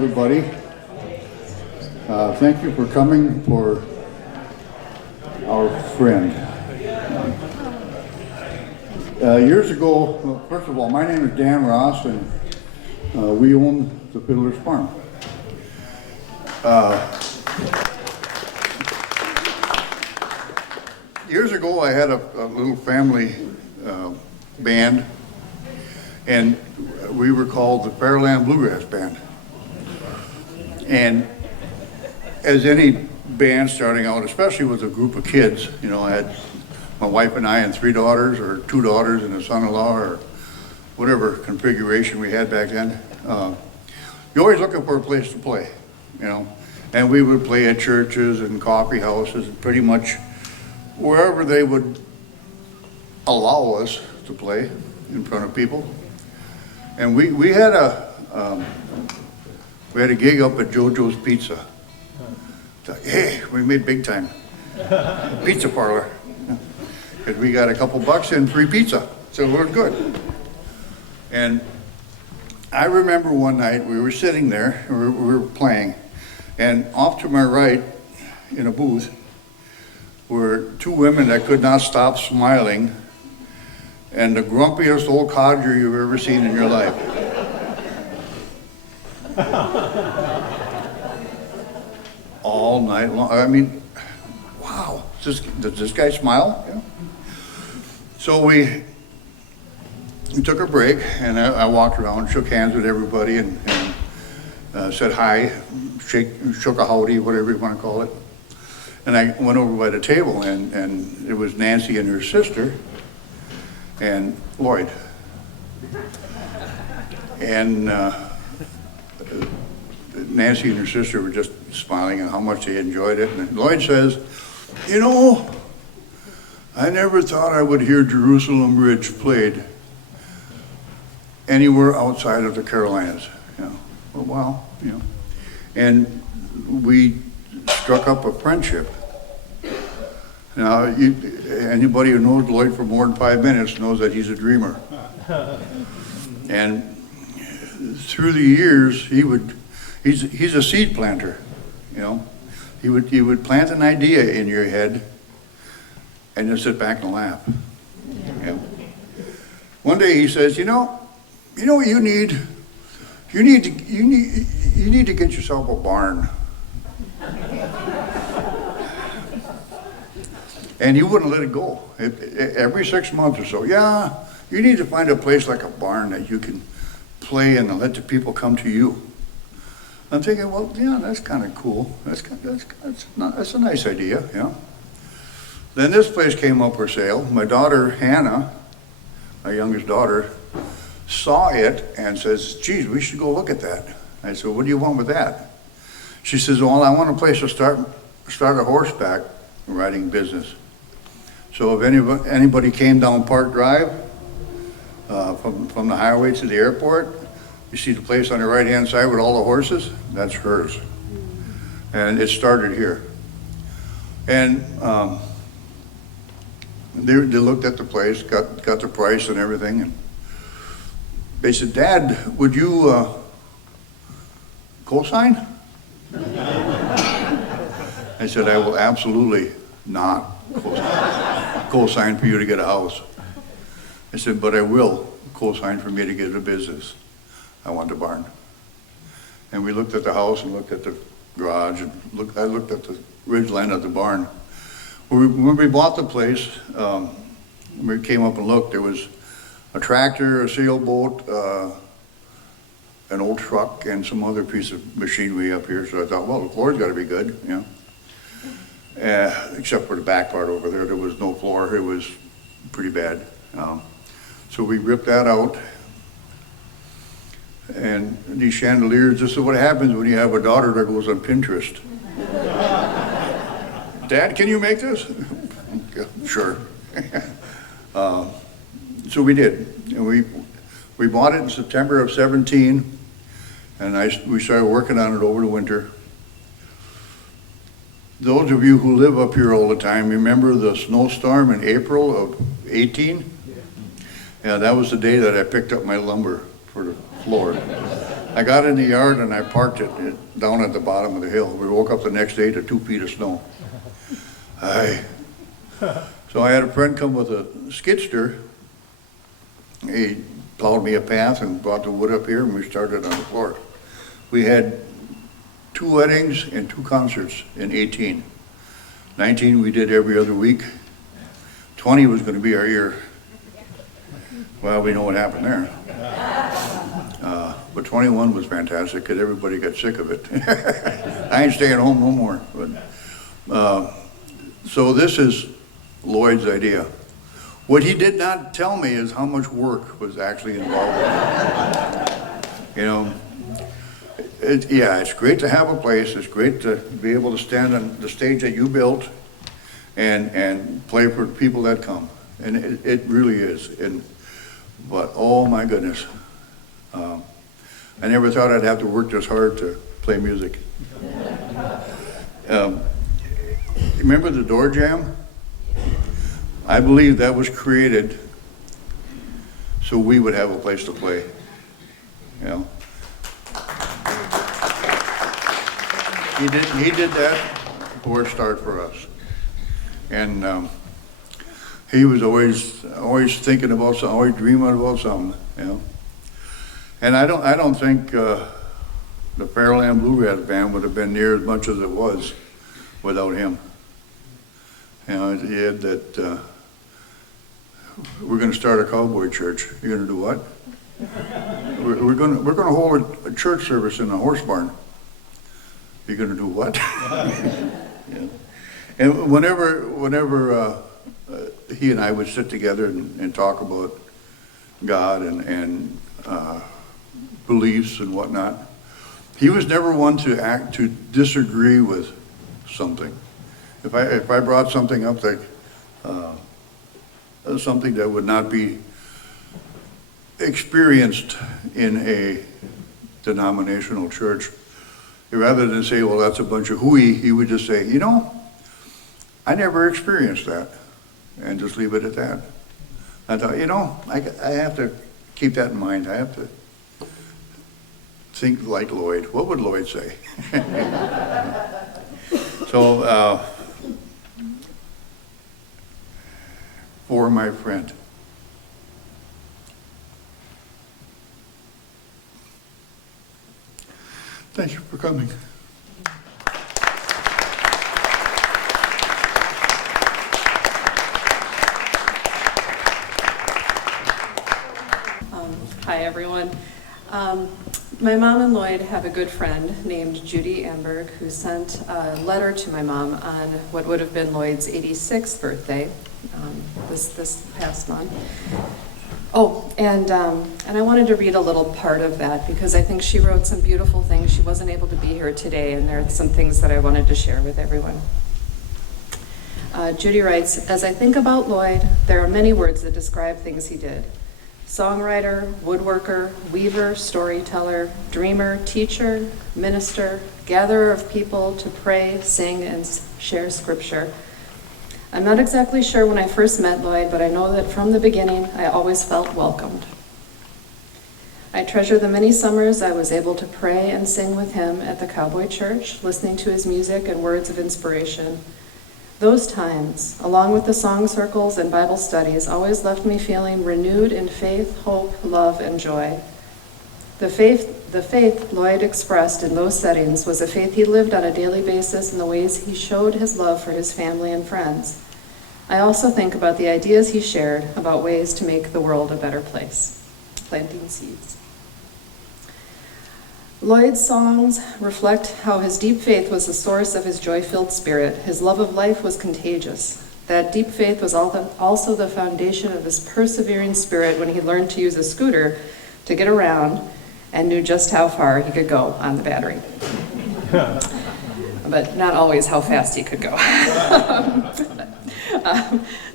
everybody. Thank you for coming for our friend. Years ago, well, first of all, my name is Dan Ross, and we own the Fiddler's Farm. Years ago, I had a little family band, and we were called the Fairland Bluegrass Band. And as any band starting out, especially with a group of kids, you know, I had my wife and I and 3 daughters, or 2 daughters and a son-in-law, or whatever configuration we had back then. You're always looking for a place to play, you know. And we would play at churches and coffee houses, and pretty much wherever they would allow us to play in front of people. And we had a gig up at JoJo's Pizza. It's like, hey, we made big time. Pizza parlor. Because we got a couple bucks and free pizza, so we're good. And I remember one night we were sitting there, we were playing, and off to my right in a booth were 2 women that could not stop smiling, and the grumpiest old codger you've ever seen in your life. All night long. I mean, wow, does this guy smile? Yeah. So we took a break, and I walked around, shook hands with everybody, and said hi, shook a howdy, whatever you want to call it. And I went over by the table, and it was Nancy and her sister, and Lloyd. And Nancy and her sister were just smiling at how much they enjoyed it. And Lloyd says, you know, I never thought I would hear Jerusalem Bridge played anywhere outside of the Carolinas. You know, well, you know. And we struck up a friendship. Now, anybody who knows Lloyd for more than 5 minutes knows that he's a dreamer. And through the years, he's a seed planter, you know. He would plant an idea in your head and just sit back and laugh. Yeah. One day he says, you know what you need? You need to get yourself a barn. And he wouldn't let it go. Every 6 months or so, yeah, you need to find a place like a barn that you can play in and let the people come to you. I'm thinking, well, yeah, that's kind of cool. That's a nice idea, yeah. Then this place came up for sale. My daughter, Hannah, my youngest daughter, saw it and says, geez, we should go look at that. I said, what do you want with that? She says, well, I want a place to start a horseback riding business. So if anybody came down Park Drive from the highway to the airport, you see the place on the right-hand side with all the horses? That's hers. And it started here. And they looked at the place, got the price and everything. And they said, Dad, would you co-sign? I said, I will absolutely not co-sign for you to get a house. I said, but I will co-sign for me to get a business. I want a barn. And we looked at the house and looked at the garage, and I looked at the ridgeline of the barn. When we bought the place, we came up and looked, there was a tractor, a sailboat, an old truck, and some other piece of machinery up here. So I thought, well, the floor's got to be good, you know. Except for the back part over there was no floor. It was pretty bad. So we ripped that out. And these chandeliers, this is what happens when you have a daughter that goes on Pinterest. Dad, can you make this? Yeah, sure. So we did. And we bought it in September of 17, and we started working on it over the winter. Those of you who live up here all the time remember the snowstorm in April of 18? Yeah, that was the day that I picked up my lumber for the floor. I got in the yard and I parked it down at the bottom of the hill. We woke up the next day to 2 feet of snow. So I had a friend come with a skid steer. He plowed me a path and brought the wood up here, and we started on the floor. We had 2 weddings and 2 concerts in 18. 19 we did every other week. 20 was going to be our year. Well, we know what happened there. But 21 was fantastic because everybody got sick of it. I ain't staying home no more. But, so this is Lloyd's idea. What he did not tell me is how much work was actually involved with it. You know, it's great to have a place. It's great to be able to stand on the stage that you built and play for people that come. And it really is. But oh my goodness, I never thought I'd have to work this hard to play music. Remember the door jam? I believe that was created so we would have a place to play. You know, he did that for a start for us, and he was always thinking about something, always dreaming about something. You know, and I don't think the Fairland Bluegrass Band would have been near as much as it was without him. You know, he had that. We're going to start a cowboy church. You're going to do what? We're going to hold a church service in a horse barn. You're going to do what? Yeah. And whenever he and I would sit together and talk about God and beliefs and whatnot, he was never one to disagree with something. If I brought something up that something that would not be experienced in a denominational church, rather than say, well, that's a bunch of hooey, he would just say, you know, I never experienced that, and just leave it at that. I thought, you know, I have to keep that in mind. I have to think like Lloyd. What would Lloyd say? So, for my friend. Thank you for coming. Hi, everyone. My mom and Lloyd have a good friend named Judy Amberg who sent a letter to my mom on what would have been Lloyd's 86th birthday this past month. Oh, and I wanted to read a little part of that because I think she wrote some beautiful things. She wasn't able to be here today, and there are some things that I wanted to share with everyone. Judy writes, as I think about Lloyd, there are many words that describe things he did. Songwriter, woodworker, weaver, storyteller, dreamer, teacher, minister, gatherer of people to pray, sing, and share scripture. I'm not exactly sure when I first met Lloyd, but I know that from the beginning, I always felt welcomed. I treasure the many summers I was able to pray and sing with him at the Cowboy Church, listening to his music and words of inspiration. Those times, along with the song circles and Bible studies, always left me feeling renewed in faith, hope, love, and joy. The faith Lloyd expressed in those settings was a faith he lived on a daily basis in the ways he showed his love for his family and friends. I also think about the ideas he shared about ways to make the world a better place, planting seeds. Lloyd's songs reflect how his deep faith was the source of his joy-filled spirit. His love of life was contagious. That deep faith was also the foundation of his persevering spirit when he learned to use a scooter to get around and knew just how far he could go on the battery. But not always how fast he could go.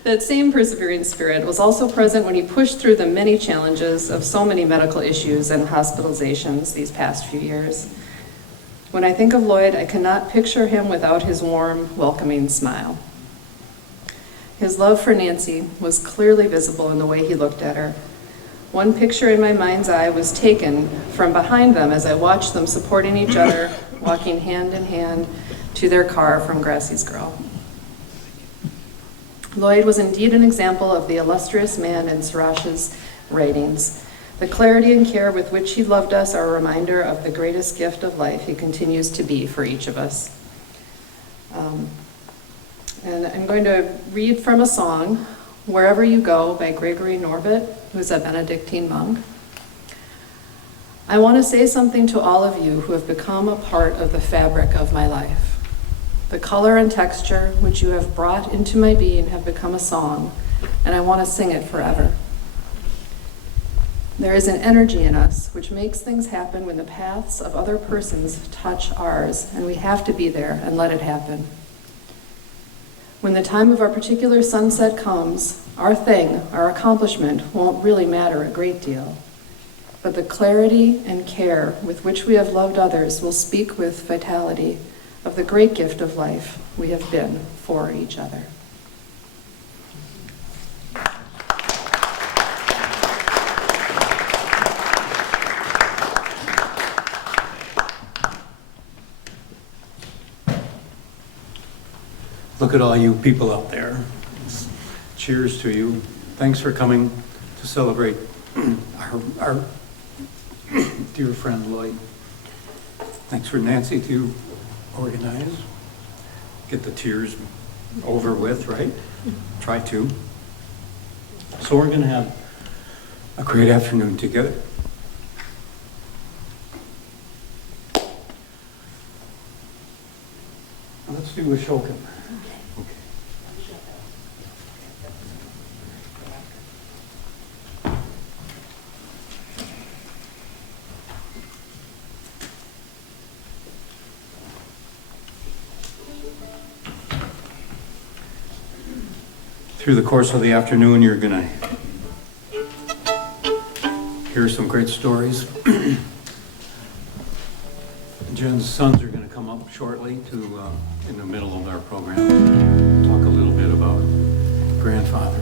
That same persevering spirit was also present when he pushed through the many challenges of so many medical issues and hospitalizations these past few years. When I think of Lloyd, I cannot picture him without his warm, welcoming smile. His love for Nancy was clearly visible in the way he looked at her. One picture in my mind's eye was taken from behind them as I watched them supporting each other, walking hand in hand to their car from Grassy's Girl. Lloyd was indeed an example of the illustrious man in Sirach's writings. The clarity and care with which he loved us are a reminder of the greatest gift of life he continues to be for each of us. And I'm going to read from a song, Wherever You Go by Gregory Norbert, who's a Benedictine monk. I want to say something to all of you who have become a part of the fabric of my life. The color and texture which you have brought into my being have become a song, and I want to sing it forever. There is an energy in us which makes things happen when the paths of other persons touch ours, and we have to be there and let it happen. When the time of our particular sunset comes, our thing, our accomplishment, won't really matter a great deal. But the clarity and care with which we have loved others will speak with vitality of the great gift of life we have been for each other. Look at all you people out there. Cheers to you. Thanks for coming to celebrate our dear friend Lloyd. Thanks for Nancy to organize. Get the tears over with, right? Try to. So we're going to have a great afternoon together. Let's do a Shokin. Through the course of the afternoon, you're going to hear some great stories. Jen's sons are going to come up shortly to, in the middle of our program, talk a little bit about grandfather.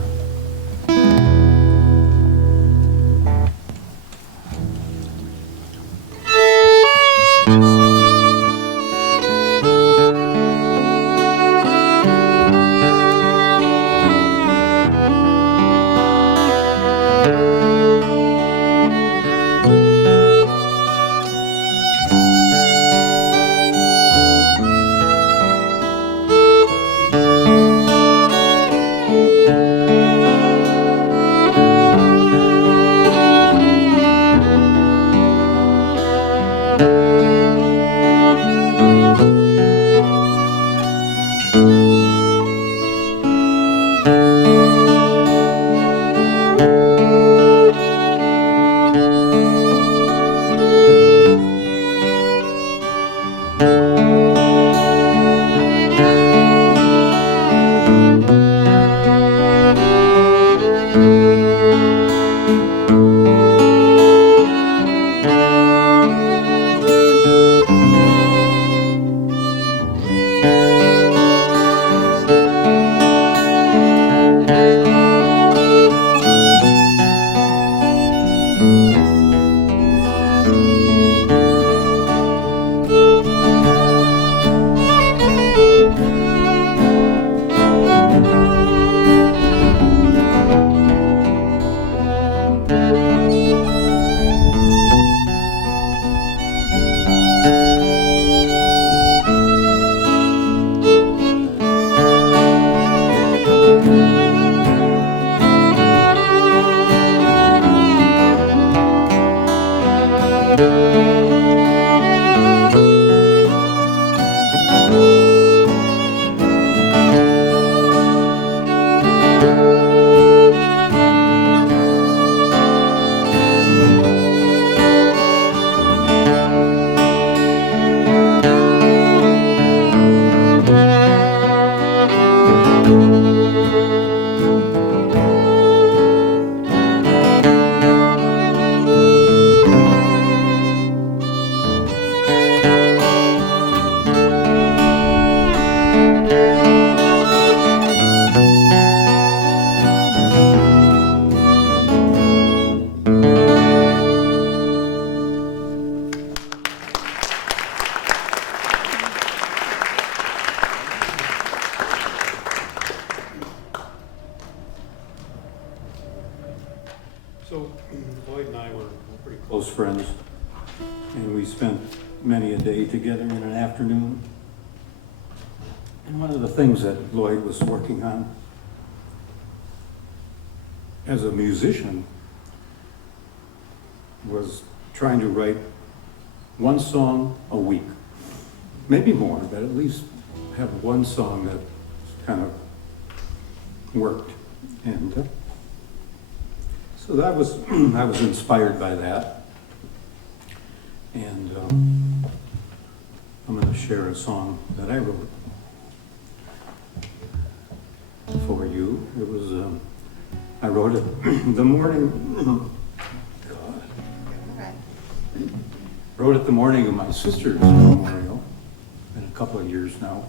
So Lloyd and I were pretty close friends, and we spent many a day together in an afternoon. And one of the things that Lloyd was working on as a musician was trying to write one song a week, maybe more, but at least have one song that kind of worked. And so that was I was inspired by that, and I'm going to share a song that I wrote for you. It was I wrote it the morning. God. Wrote it the morning of my sister's memorial. Been a couple of years now.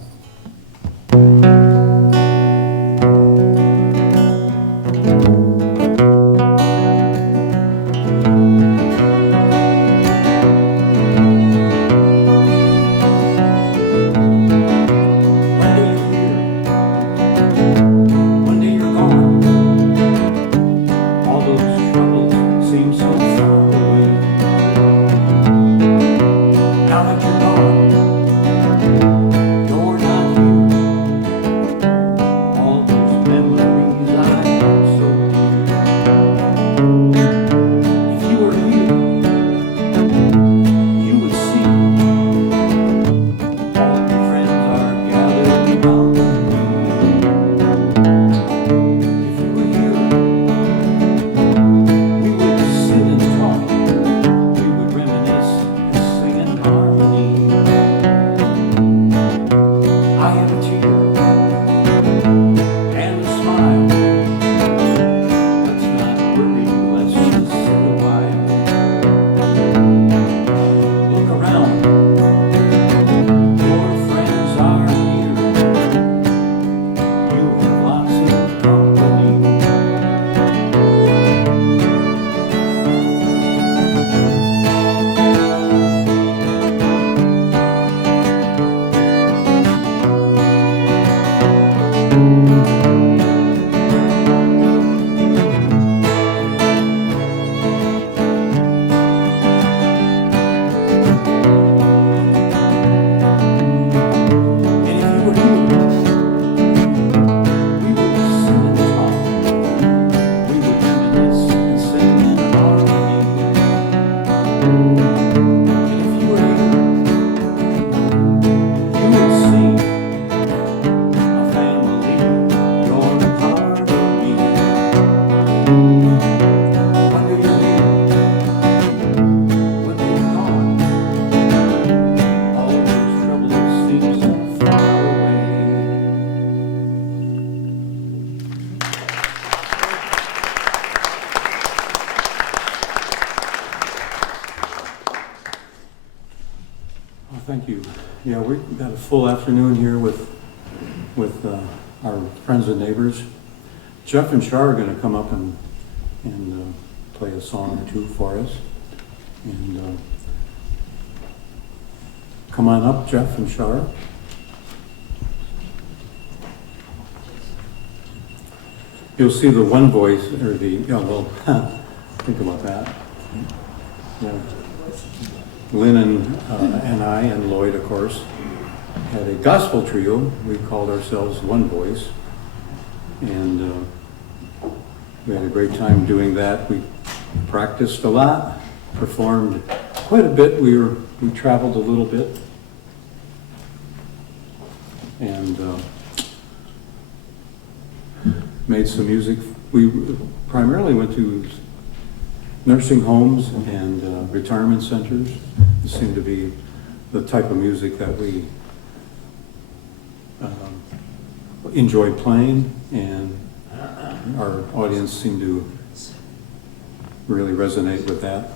Thank you. Yeah, we've got a full afternoon here with our friends and neighbors. Jeff and Shar are going to come up and play a song or two for us. And come on up, Jeff and Shar. You'll see the one voice, or the, well, think about that. Yeah. Lynn and I, and Lloyd, of course, had a gospel trio. We called ourselves One Voice, and we had a great time doing that. We practiced a lot, performed quite a bit. We traveled a little bit, and made some music. We primarily went to nursing homes and retirement centers. It seemed to be the type of music that we enjoyed playing, and our audience seemed to really resonate with that.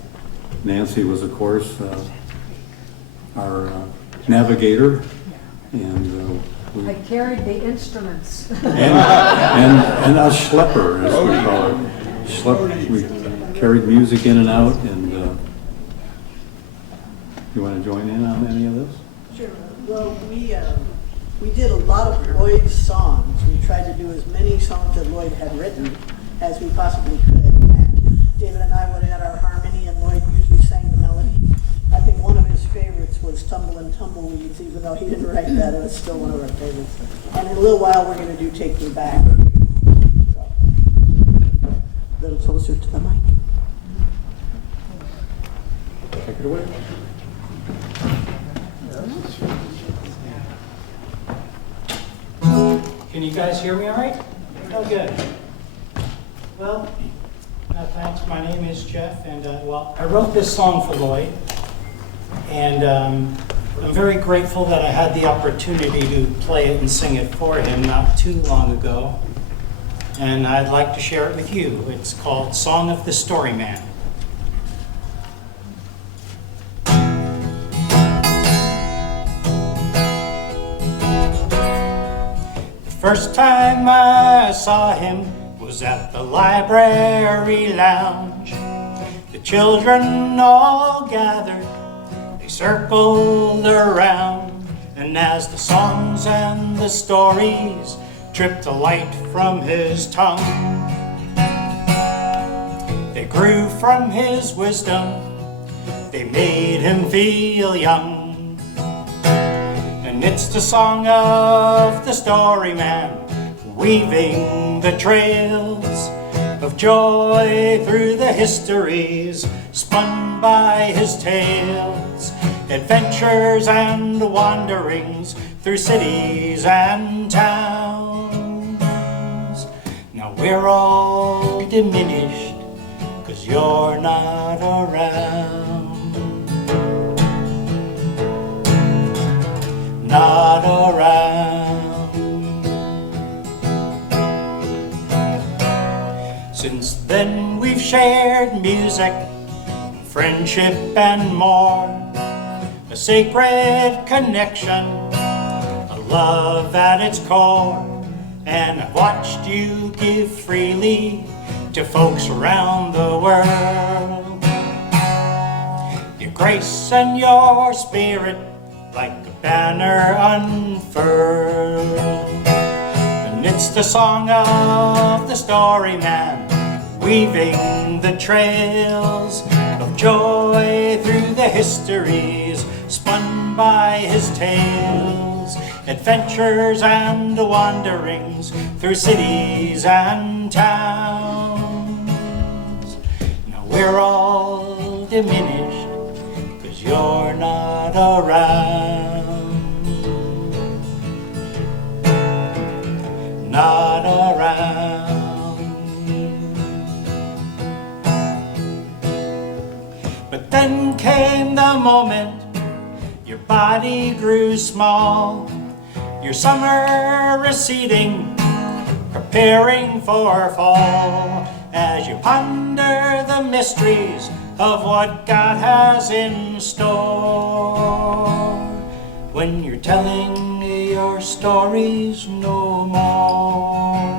Nancy was, of course, our navigator, and I carried the instruments. and a schlepper, as we call it. We carried music in and out, and you want to join in on any of this? Sure. Well, we did a lot of Lloyd's songs. We tried to do as many songs that Lloyd had written as we possibly could. And David and that's still one of our favorites. And in a little while, we're going to do Take Me Back. So, a little closer to the mic. Take it away. Can you guys hear me all right? Oh, good. Well, thanks. My name is Jeff, and well, I wrote this song for Lloyd, and I'm very grateful that I had the opportunity to play it and sing it for him not too long ago, and I'd like to share it with you. It's called Song of the Story Man. First time I saw him was at the library lounge. The children all gathered, they circled around, and as the songs and the stories dripped the light from his tongue, they grew from his wisdom, they made him feel young. And it's the song of the story man, weaving the trails of joy through the histories spun by his tales, adventures and wanderings through cities and towns. Now we're all diminished 'cause you're not around. Not around. Since then we've shared music, friendship and more, a sacred connection, a love at its core, and I've watched you give freely to folks around the world. Your grace and your spirit like a banner unfurled. And it's the song of the story man, weaving the trails of joy through the histories spun by his tales, adventures and wanderings through cities and towns. Now we're all diminished 'cause you're not around. Not around. But then came the moment your body grew small, your summer receding, preparing for fall, as you ponder the mysteries of what God has in store. When you're telling your stories no more.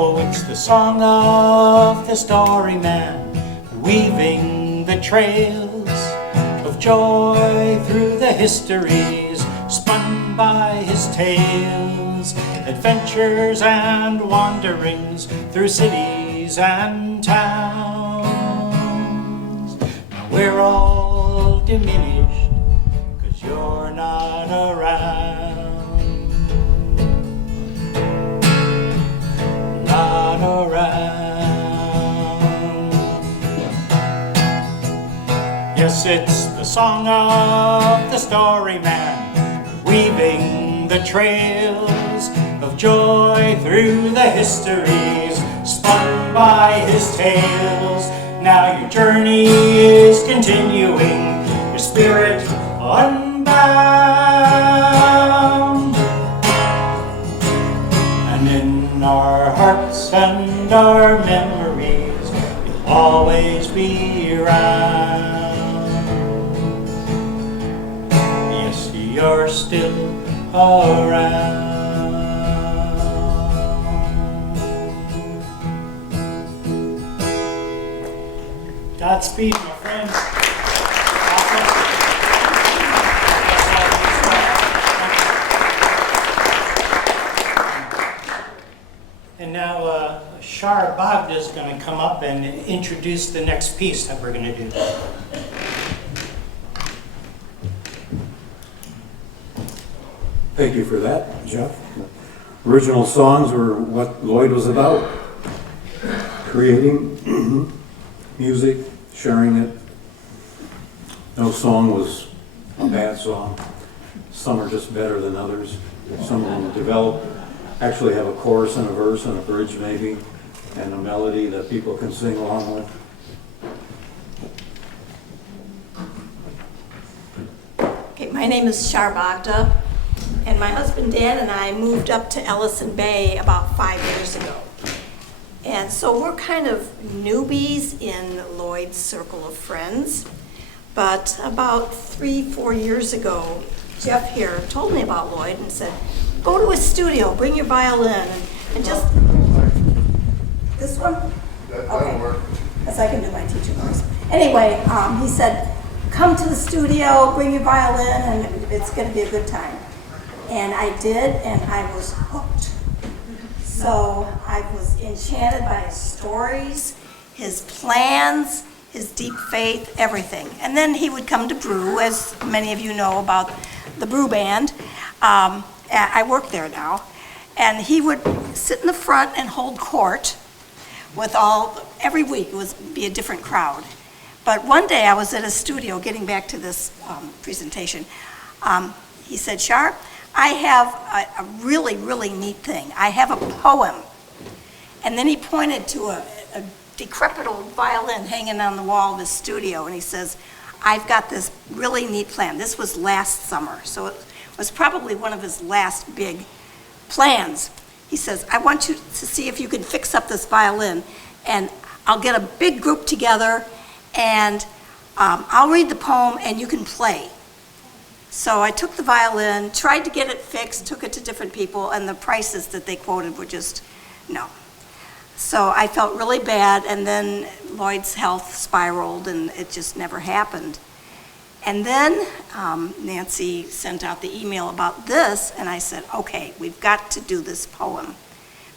Oh, it's the song of the story man, weaving the trails of joy through the histories spun by his tales, adventures and wanderings through cities and towns. Now we're all diminished 'cause you're not around. Not around. Yes, it's the song of the story man, weaving the trails of joy through the histories spun by his tales. Now your journey is continuing, your spirit unbound. And in our hearts and our memories, you'll always be around. Yes, you're still around. Godspeed, my friends. And now Shar Bogda is going to come up and introduce the next piece that we're going to do. Thank you for that, Jeff. Original songs were what Lloyd was about. Creating music, sharing it. No song was a bad song. Some are just better than others. Some of them develop, actually have a chorus and a verse and a bridge maybe, and a melody that people can sing along with. Okay, my name is Sharbagda, and my husband Dan and I moved up to Ellison Bay about 5 years ago. And so we're kind of newbies in Lloyd's circle of friends. But about 3-4 years ago, Jeff here told me about Lloyd and said, go to his studio, bring your violin, and just, this one? That'll work. Because I can do my teaching voice. Anyway, he said, come to the studio, bring your violin, and it's going to be a good time. And I did, and I was hooked. So I was enchanted by his stories, his plans, his deep faith, everything. And then he would come to Brew, as many of you know about the Brew Band. I work there now. And he would sit in the front and hold court with every week it would be a different crowd. But one day I was at a studio, getting back to this presentation. He said, Sharp, I have a really, really neat thing. I have a poem. And then he pointed to a decrepit old violin hanging on the wall of his studio, and he says, I've got this really neat plan. This was last summer, so it was probably one of his last big plans. He says, I want you to see if you can fix up this violin, and I'll get a big group together, and I'll read the poem, and you can play. So I took the violin, tried to get it fixed, took it to different people, and the prices that they quoted were just, no. So I felt really bad, and then Lloyd's health spiraled, and it just never happened. And then Nancy sent out the email about this, and I said, okay, we've got to do this poem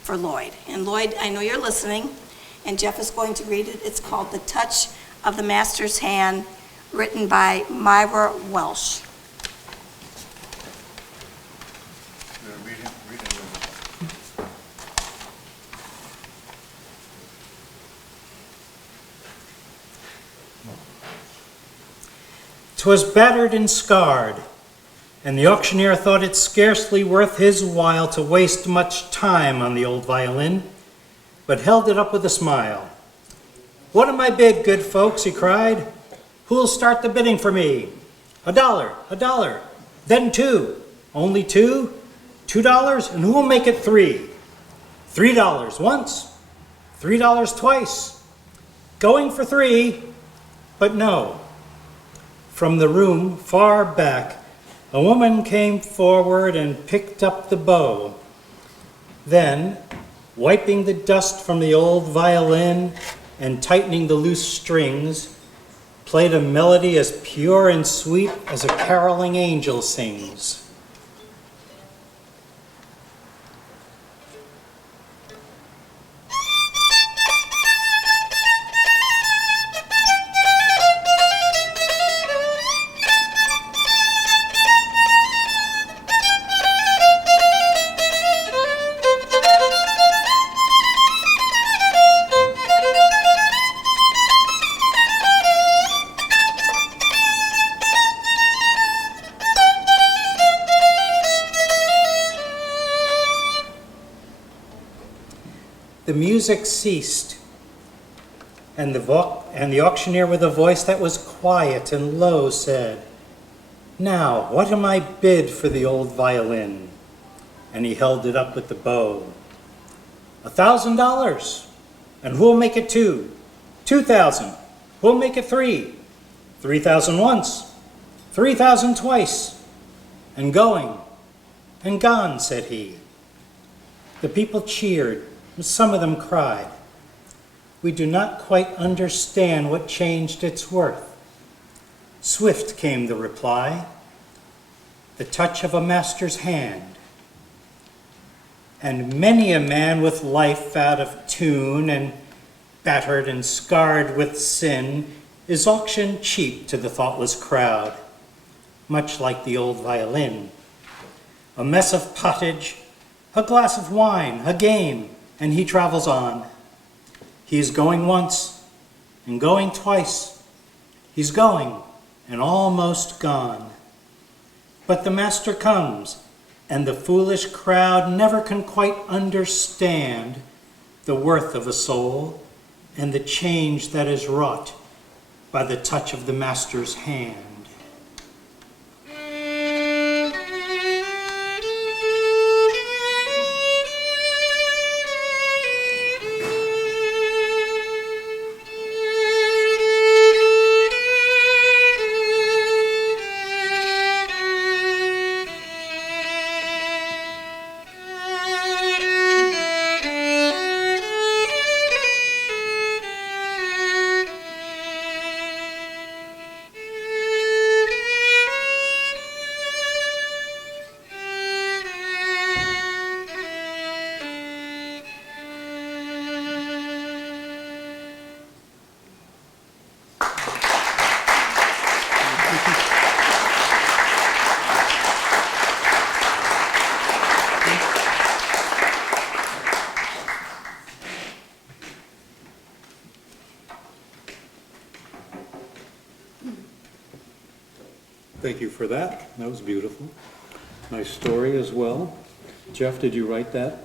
for Lloyd. And Lloyd, I know you're listening, and Jeff is going to read it. It's called The Touch of the Master's Hand, written by Myra Welsh. Read it. 'Twas battered and scarred, and the auctioneer thought it scarcely worth his while to waste much time on the old violin, but held it up with a smile. What am I bid, good folks, he cried. Who'll start the bidding for me? $1, then $2, only $2, $2, and who'll make it $3? $3 once, $3 twice, going for $3, but no. From the room far back, a woman came forward and picked up the bow. Then, wiping the dust from the old violin and tightening the loose strings, played a melody as pure and sweet as a caroling angel sings. The music ceased, and the auctioneer, with a voice that was quiet and low, said, Now, what am I bid for the old violin? And he held it up with the bow. $1,000, and who'll make it $2? $2,000, who'll make it $3? $3,000 once, $3,000 twice, and going, and gone, said he. The people cheered, and some of them cried. We do not quite understand what changed its worth. Swift came the reply, the touch of a master's hand. And many a man with life out of tune and battered and scarred with sin is auctioned cheap to the thoughtless crowd, much like the old violin. a mess of pottage, a glass of wine, a game, and he travels on. He is going once and going twice. He's going and almost gone. But the master comes, and the foolish crowd never can quite understand the worth of a soul and the change that is wrought by the touch of the master's hand. Thank you for that. That was beautiful. Nice story as well. Jeff, did you write that?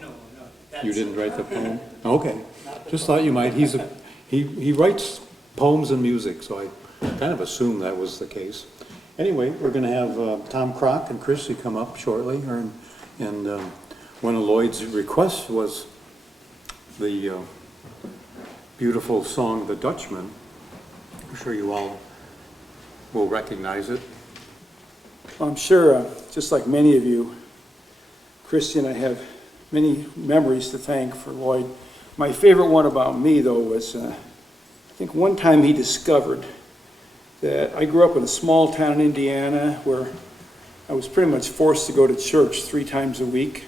No. You didn't write the poem? Okay. Just thought you might. He writes poems and music, so I kind of assumed that was the case. Anyway, we're going to have Tom Kroc and Chrissy come up shortly. And one of Lloyd's requests was the beautiful song, The Dutchman. I'm sure you all will recognize it. I'm sure, just like many of you, Christy and I have many memories to thank for Lloyd. My favorite one about me, though, was I think one time he discovered that I grew up in a small town in Indiana where I was pretty much forced to go to church 3 times a week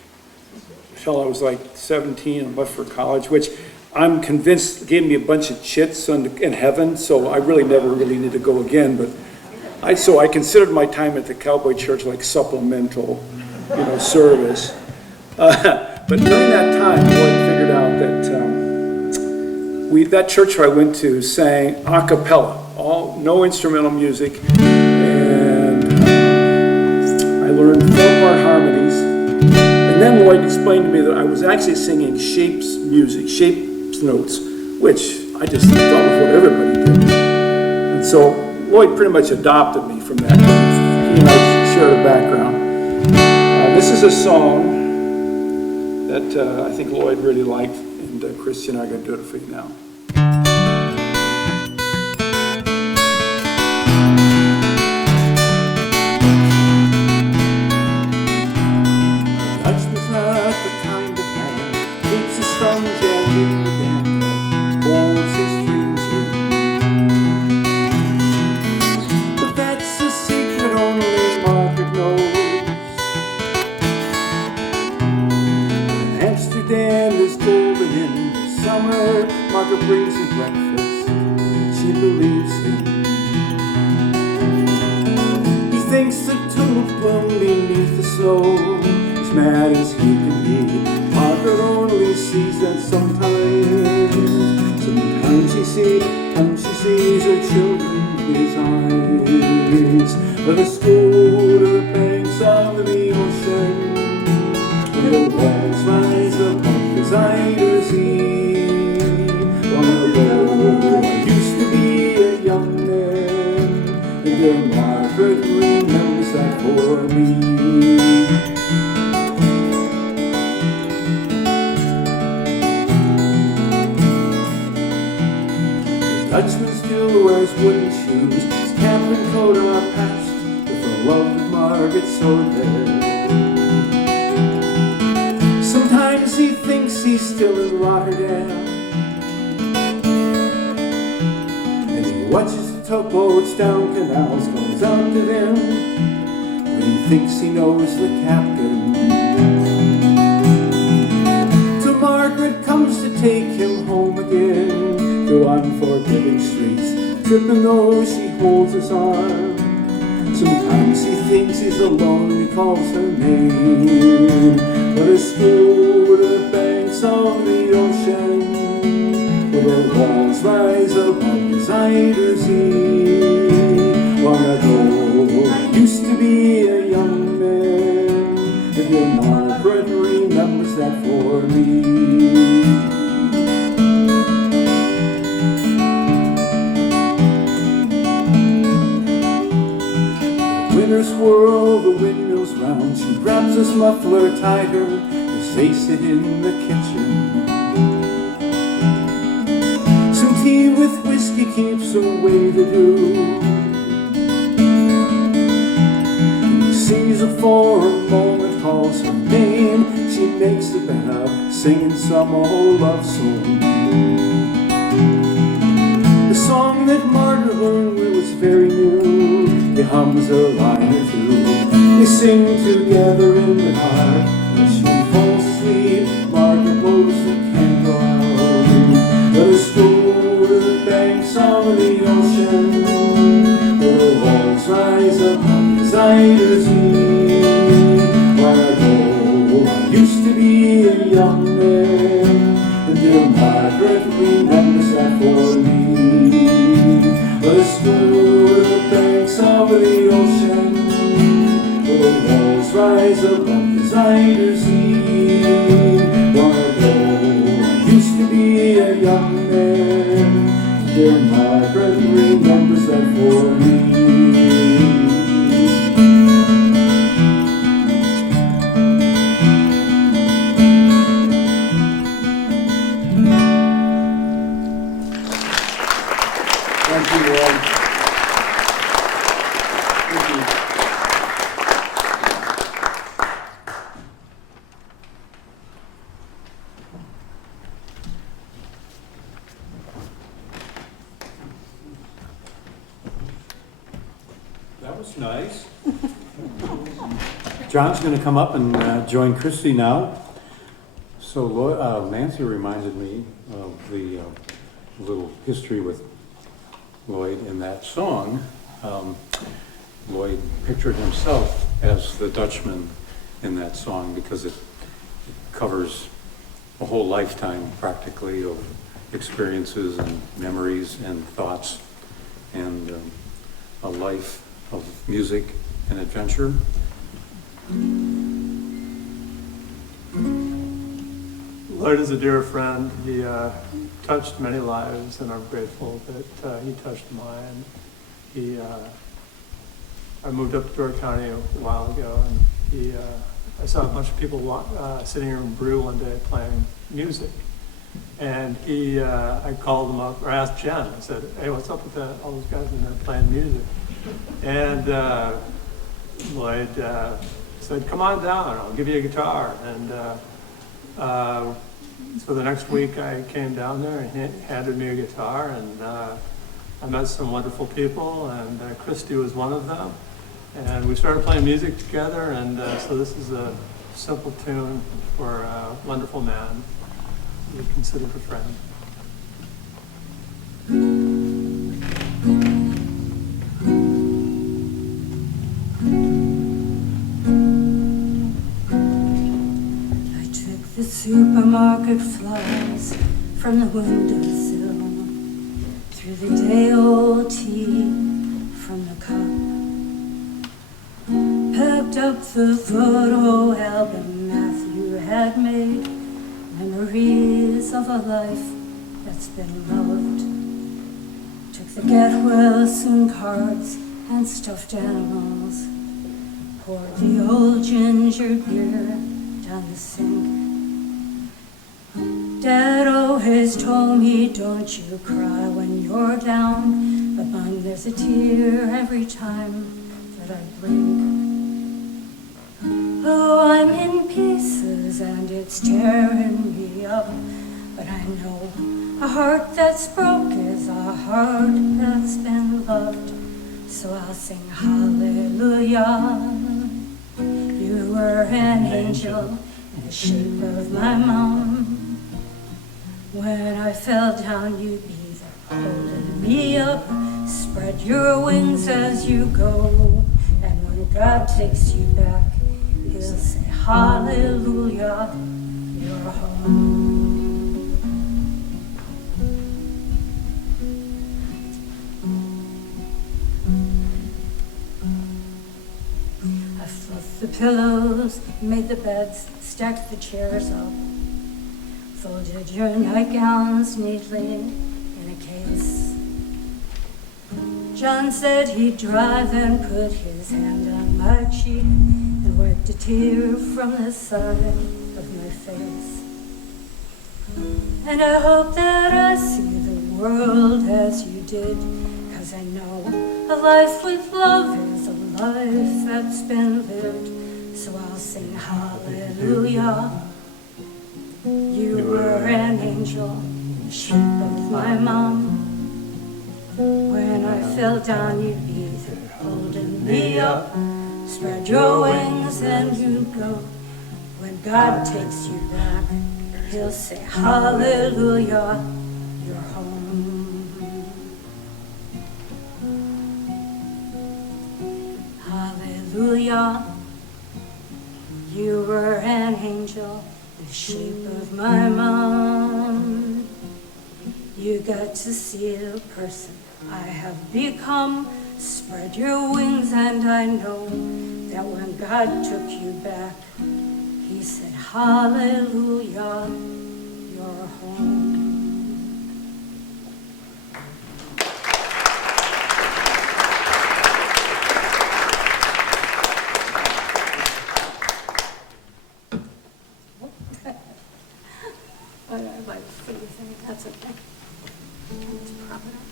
until I was like 17 and left for college, which I'm convinced gave me a bunch of chits in heaven, so I really never really need to go again. But I considered my time at the Cowboy Church like supplemental, service. But during that time, Lloyd figured out that that church I went to sang a cappella, no instrumental music, and I learned 4-part harmonies. And then Lloyd explained to me that I was actually singing shapes music, shapes notes, which I just thought was what everybody did. And so Lloyd pretty much adopted me from that. He and I shared a background. This is a song that I think Lloyd really liked, and Christy and I are going to do it for you now. Dutchman's not the kind of man keeps his thumbs and in the band, holds his dreams in. But that's a secret only Margaret knows. Amsterdam is golden in the summer. Margaret brings him breakfast. She believes him. He thinks the tulip bloom beneath the snow as mad as he can be. Margaret only sees that sometimes. Sometimes she sees her children in his eyes. Let us go to the banks of the ocean, where the walls rise above his eyes. Long ago, I used to be a young man, and dear Margaret remembers that for me. The Dutchman still wears wooden shoes, his cap and coat are patched with the love that Margaret sewed there. Sometimes he thinks he's still in Rotterdam, and he watches the tugboats down canals, calls out to them when he thinks he knows the captain. Till Margaret comes to take him home again, through unforgiving streets, tripping though she holds his arm. Sometimes he thinks he's alone and he calls her name. Let her stroll to the banks of the ocean, where the walls rise above the Zuyder Zee. Long ago, I used to be a young man, and then Margaret remembers that for me. Winters whirl, the windmills round. She grabs his muffler tighter as they sit in the kitchen. Some tea with whiskey keeps her way to do. He sees her for a moment, calls her name. She makes the bed up, singing some old love song. The song that Margaret learned when it was very new. He hums a line or two. They sing together in the dark. When she falls asleep, Margaret blows the candle out. Let us go to the banks of the ocean, where the walls rise above the Zuyder Zee. Long ago, I used to be a young man, and dear Margaret remembers that for me. Let us go to the banks of the ocean, where the walls rise above the Zuyder Zee. Long ago, I used to be a young man, dear Margaret remembers that for me. Thank you, Lloyd. Thank you. That was nice. John's going to come up and join Christy now. So Nancy reminded me of the little history with Lloyd in that song. Lloyd pictured himself as the Dutchman in that song because it covers a whole lifetime practically of experiences and memories and thoughts and a life of music and adventure. Lloyd is a dear friend. He touched many lives, and I'm grateful that he touched mine. I moved up to Door County a while ago, and I saw a bunch of people sitting in Brew one day playing music. And I called him up, or asked Jen, I said, hey, what's up with all those guys in there playing music? And Lloyd said, come on down, I'll give you a guitar. And so the next week I came down there and he handed me a guitar, and I met some wonderful people, and Christy was one of them. And we started playing music together, and so this is a simple tune for a wonderful man who we considered a friend. The supermarket flies from the windowsill, through the day-old tea from the cup, picked up the photo album Matthew had made, memories of a life that's been loved. Took the get well soon cards and stuffed animals, poured the old ginger beer down the sink. Dad always told me, don't you cry when you're down, but mine, there's a tear every time that I blink. Oh, I'm in pieces and it's tearing me up, but I know a heart that's broke is a heart that's been loved. So I'll sing hallelujah. You were an angel in the shape of my mom. When I fell down, you'd be there holding me up. Spread your wings as you go. when God takes you back, he'll say, hallelujah, you're home. I fluffed the pillows, made the beds, stacked the chairs up, folded your nightgowns neatly in a case. John said he'd drive and put his hand on my cheek and wiped a tear from the side of my face. And I hope that I see the world as you did, 'cause I know a life with love is a life that's been lived. So I'll sing hallelujah. You were an angel, the shape of my mom. When I fell down, you'd be there holding me up. Spread your wings and you go. When God takes you back, he'll say, hallelujah, you're home. Hallelujah, you were an angel, the shape of my mom. You got to see the person I have become. Spread your wings and I know that when God took you back, he said, hallelujah, you're home. I'd like to see you sing, that's okay. It's prominent.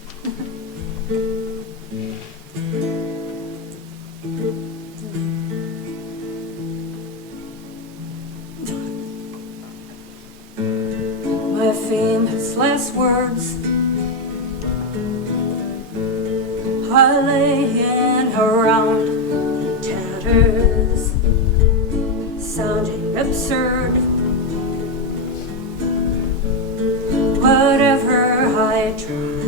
My famous last words are laying around in tatters, sounding absurd. Whatever I try,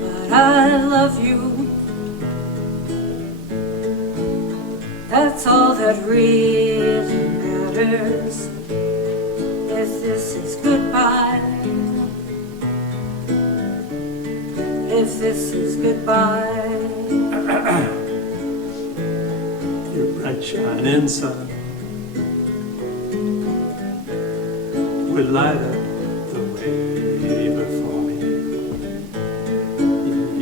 but I love you. That's all that really matters. If this is goodbye, if this is goodbye. Your bright shining sun would light up the way before me.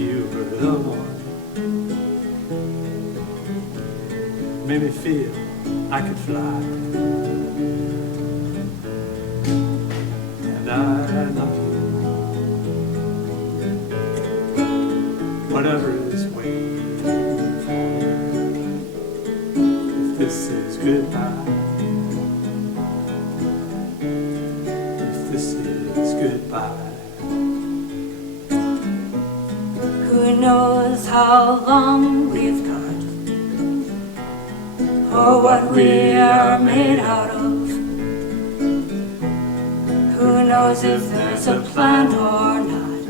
You were the one, made me feel I could fly. And I love you. Whatever is waiting for me, if this is goodbye, this is goodbye. Who knows how long we've got, or what we are made out of? Who knows if there's a plan or not?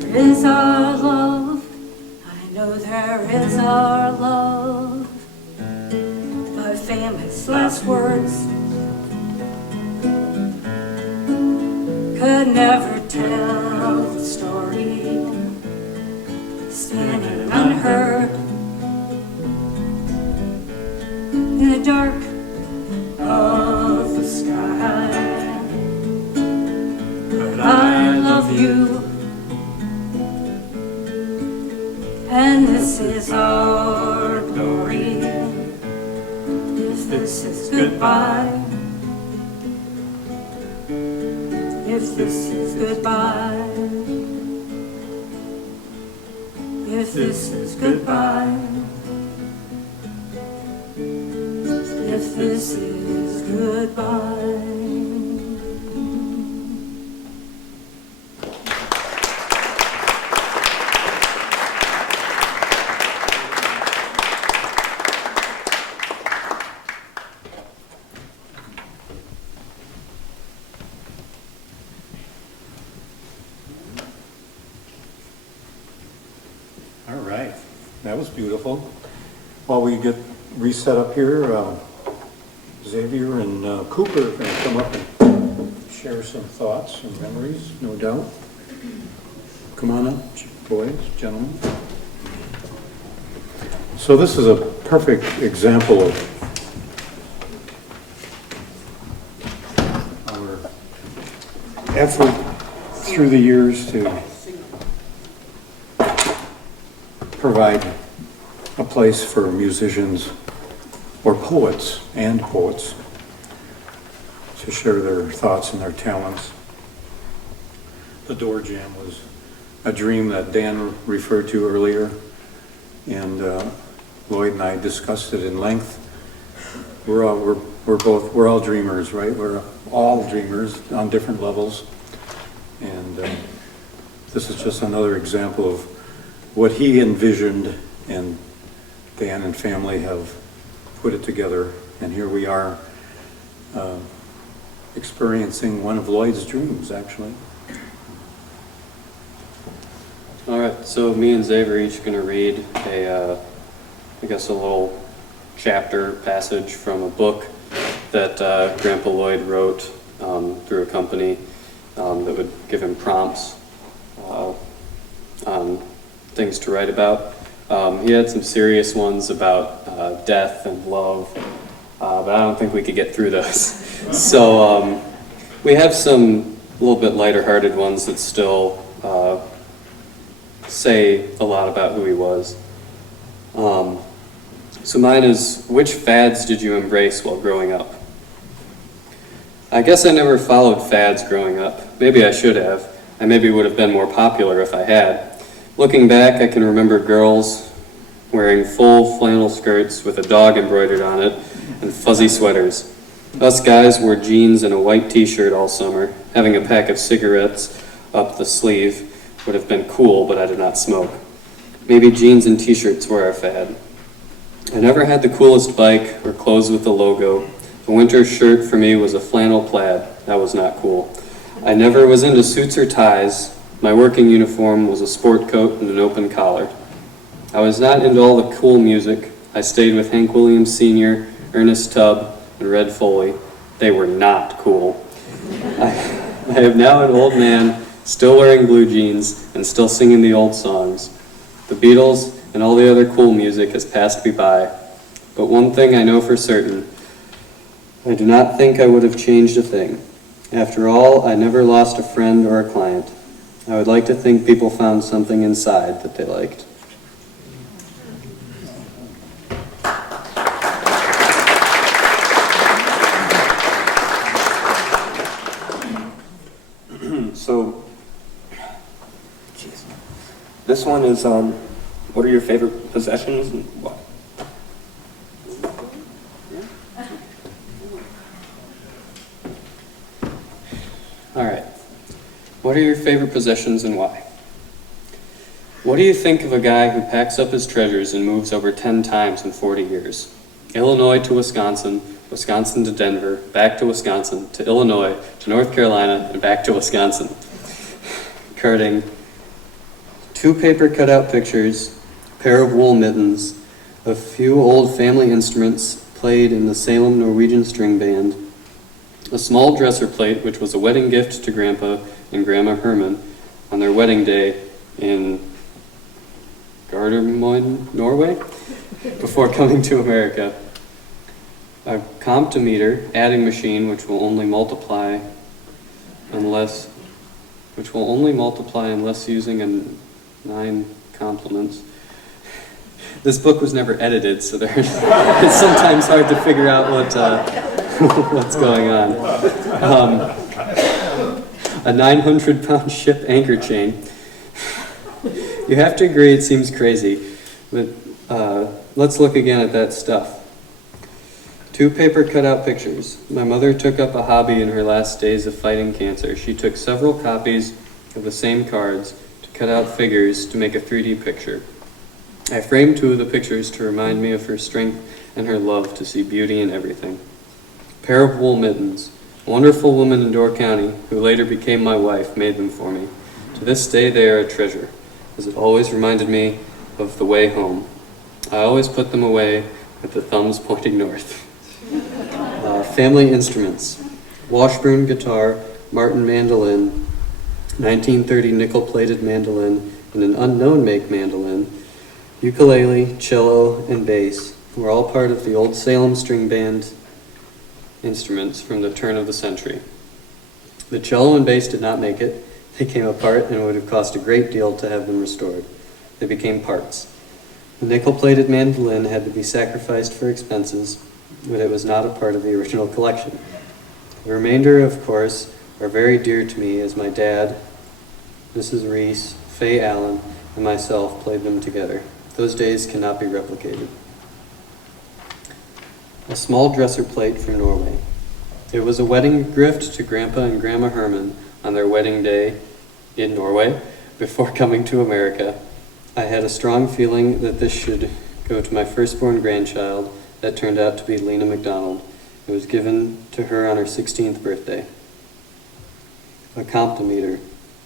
There is our love, I know there is our love. My famous last words could never tell the story, standing unheard in the dark of the sky. But I love you, and this is our glory. If this is goodbye, if this is goodbye, if this is goodbye, if this is goodbye. That was beautiful. While we get reset up here, Xavier and Cooper are going to come up and share some thoughts and memories, no doubt. Come on up, boys, gentlemen. So this is a perfect example of our effort through the years to provide a place for musicians or poets and poets to share their thoughts and their talents. The Door Jam was a dream that Dan referred to earlier, and Lloyd and I discussed it in length. We're all dreamers, right? We're all dreamers on different levels, and this is just another example of what he envisioned, and Dan and family have put it together, and here we are experiencing one of Lloyd's dreams, actually. All right, so me and Xavier are each going to read I guess a little chapter passage from a book that Grandpa Lloyd wrote through a company that would give him prompts on things to write about. He had some serious ones about death and love, but I don't think we could get through those. So we have some a little bit lighter-hearted ones that still say a lot about who he was. So mine is, which fads did you embrace while growing up? I guess I never followed fads growing up. Maybe I should have. I maybe would have been more popular if I had. Looking back, I can remember girls wearing full flannel skirts with a dog embroidered on it and fuzzy sweaters. Us guys wore jeans and a white t-shirt all summer. Having a pack of cigarettes up the sleeve would have been cool, but I did not smoke. Maybe jeans and t-shirts were our fad. I never had the coolest bike or clothes with the logo. A winter shirt for me was a flannel plaid. That was not cool. I never was into suits or ties. My working uniform was a sport coat and an open collar. I was not into all the cool music. I stayed with Hank Williams Sr., Ernest Tubb, and Red Foley. They were not cool. I am now an old man, still wearing blue jeans, and still singing the old songs. The Beatles and all the other cool music has passed me by. But one thing I know for certain, I do not think I would have changed a thing. After all, I never lost a friend or a client. I would like to think people found something inside that they liked. So, this one is, what are your favorite possessions and why? All right. What are your favorite possessions and why? What do you think of a guy who packs up his treasures and moves over 10 times in 40 years? Illinois to Wisconsin, Wisconsin to Denver, back to Wisconsin, to Illinois, to North Carolina, and back to Wisconsin. Carting 2 paper cutout pictures, a pair of wool mittens, a few old family instruments played in the Salem Norwegian String Band, a small dresser plate which was a wedding gift to Grandpa and Grandma Herman on their wedding day in Gardermoen, Norway, before coming to America. A comptometer adding machine which will only multiply unless using 9 complements. This book was never edited, so it's sometimes hard to figure out what's going on. A 900-pound ship anchor chain. You have to agree it seems crazy, but let's look again at that stuff. 2 paper cutout pictures. My mother took up a hobby in her last days of fighting cancer. She took several copies of the same cards to cut out figures to make a 3D picture. I framed 2 of the pictures to remind me of her strength and her love to see beauty in everything. A pair of wool mittens. A wonderful woman in Door County, who later became my wife, made them for me. To this day they are a treasure, as it always reminded me of the way home. I always put them away with the thumbs pointing north. Family instruments. Washburn guitar, Martin mandolin, 1930 nickel-plated mandolin, and an unknown make mandolin, ukulele, cello, and bass were all part of the old Salem string band instruments from the turn of the century. The cello and bass did not make it. They came apart and it would have cost a great deal to have them restored. They became parts. The nickel-plated mandolin had to be sacrificed for expenses, but it was not a part of the original collection. The remainder, of course, are very dear to me as my dad, Mrs. Reese, Faye Allen, and myself played them together. Those days cannot be replicated. A small dresser plate from Norway. It was a wedding gift to Grandpa and Grandma Herman on their wedding day in Norway before coming to America. I had a strong feeling that this should go to my firstborn grandchild that turned out to be Lena McDonald. It was given to her on her 16th birthday. A comptometer.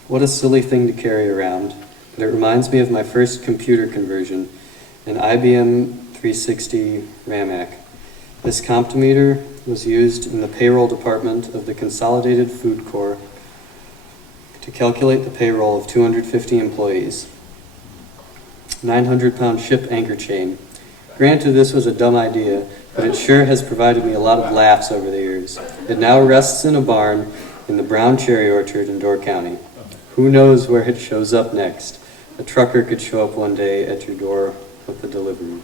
What a silly thing to carry around, but it reminds me of my first computer conversion, an IBM 360 RAMAC. This comptometer was used in the payroll department of the Consolidated Food Corps to calculate the payroll of 250 employees. 900-pound ship anchor chain. Granted, this was a dumb idea, but it sure has provided me a lot of laughs over the years. It now rests in a barn in the Brown Cherry Orchard in Door County. Who knows where it shows up next? A trucker could show up one day at your door with a delivery.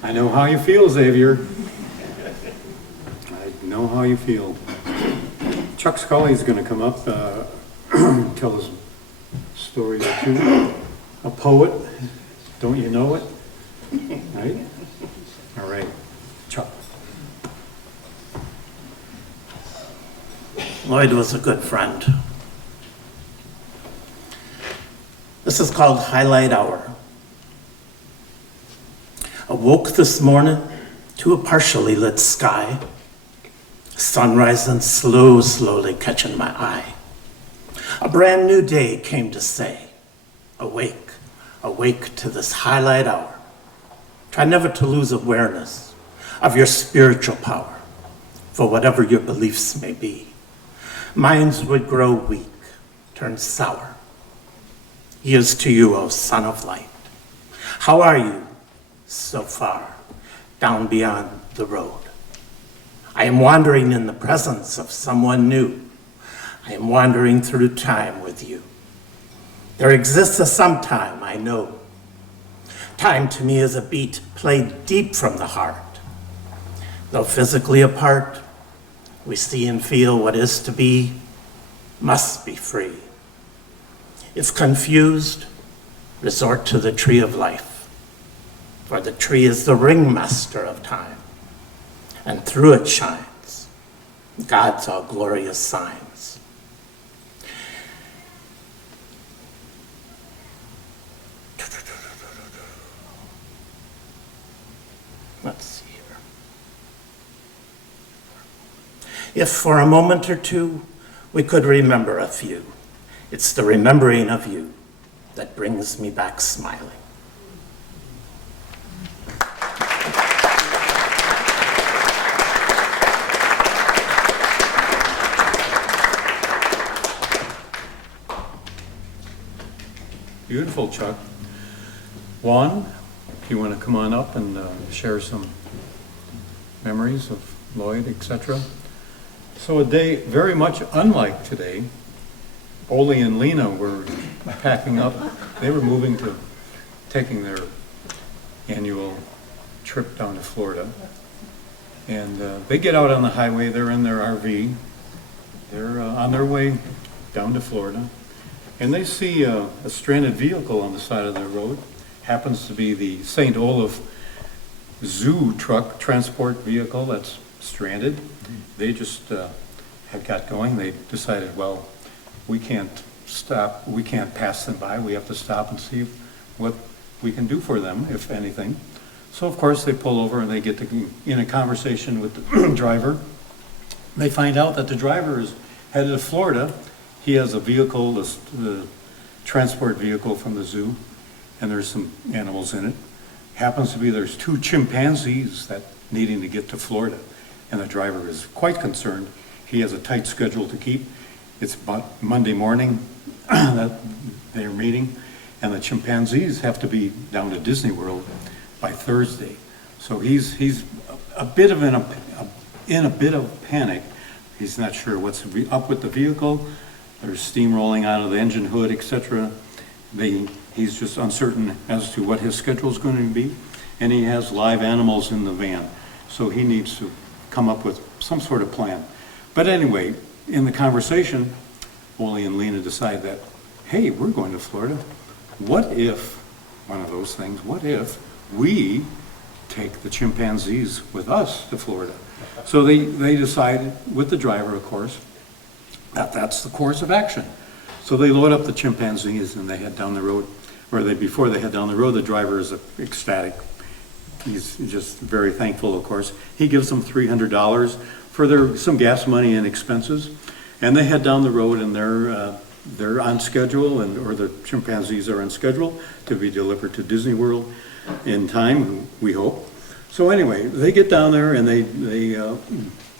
I know how you feel, Xavier. I know how you feel. Chuck Scully's going to come up, tell us a story or two. A poet, don't you know it? Right? All right, Chuck. Lloyd was a good friend. This is called Highlight Hour. Awoke this morning to a partially lit sky. Sun rising slowly catching my eye. A brand new day came to say, awake, awake to this highlight hour. Try never to lose awareness of your spiritual power, for whatever your beliefs may be. Minds would grow weak, turn sour. He is to you, O Son of Light. How are you so far down beyond the road? I am wandering in the presence of someone new. I am wandering through time with you. There exists a sometime, I know. Time to me is a beat played deep from the heart. Though physically apart, we see and feel what is to be, must be free. If confused, resort to the tree of life, for the tree is the ringmaster of time, and through it shines God's all glorious signs. Let's see here. If for a moment or two we could remember a few, it's the remembering of you that brings me back smiling. Beautiful, Chuck. Juan, if you want to come on up and share some memories of Lloyd, etc. So a day very much unlike today. Ole and Lena were packing up. They were taking their annual trip down to Florida. And they get out on the highway. They're in their RV. They're on their way down to Florida. And they see a stranded vehicle on the side of the road. Happens to be the St. Olaf Zoo truck transport vehicle that's stranded. They just had got going. They decided, well, we can't stop, we can't pass them by. We have to stop and see what we can do for them, if anything. So of course, they pull over and they get to, in a conversation with the driver. They find out that the driver is headed to Florida. He has a vehicle, the transport vehicle from the zoo, and there's some animals in it. Happens to be there's 2 chimpanzees that needing to get to Florida, and the driver is quite concerned. He has a tight schedule to keep. It's about Monday morning that they're meeting, and the chimpanzees have to be down to Disney World by Thursday. So he's a bit of in a bit of panic. He's not sure what's up with the vehicle. There's steam rolling out of the engine hood, etc. He's just uncertain as to what his schedule is going to be, and he has live animals in the van. So he needs to come up with some sort of plan. But anyway, in the conversation, Wally and Lena decide that, hey, we're going to Florida. What if, one of those things, what if we take the chimpanzees with us to Florida? So they decide, with the driver, of course, that that's the course of action. So they load up the chimpanzees and they head down the road. Before they head down the road, the driver is ecstatic. He's just very thankful, of course. He gives them $300 for some gas money and expenses. And they head down the road, and they're on schedule, or the chimpanzees are on schedule to be delivered to Disney World in time, we hope. So anyway, they get down there, and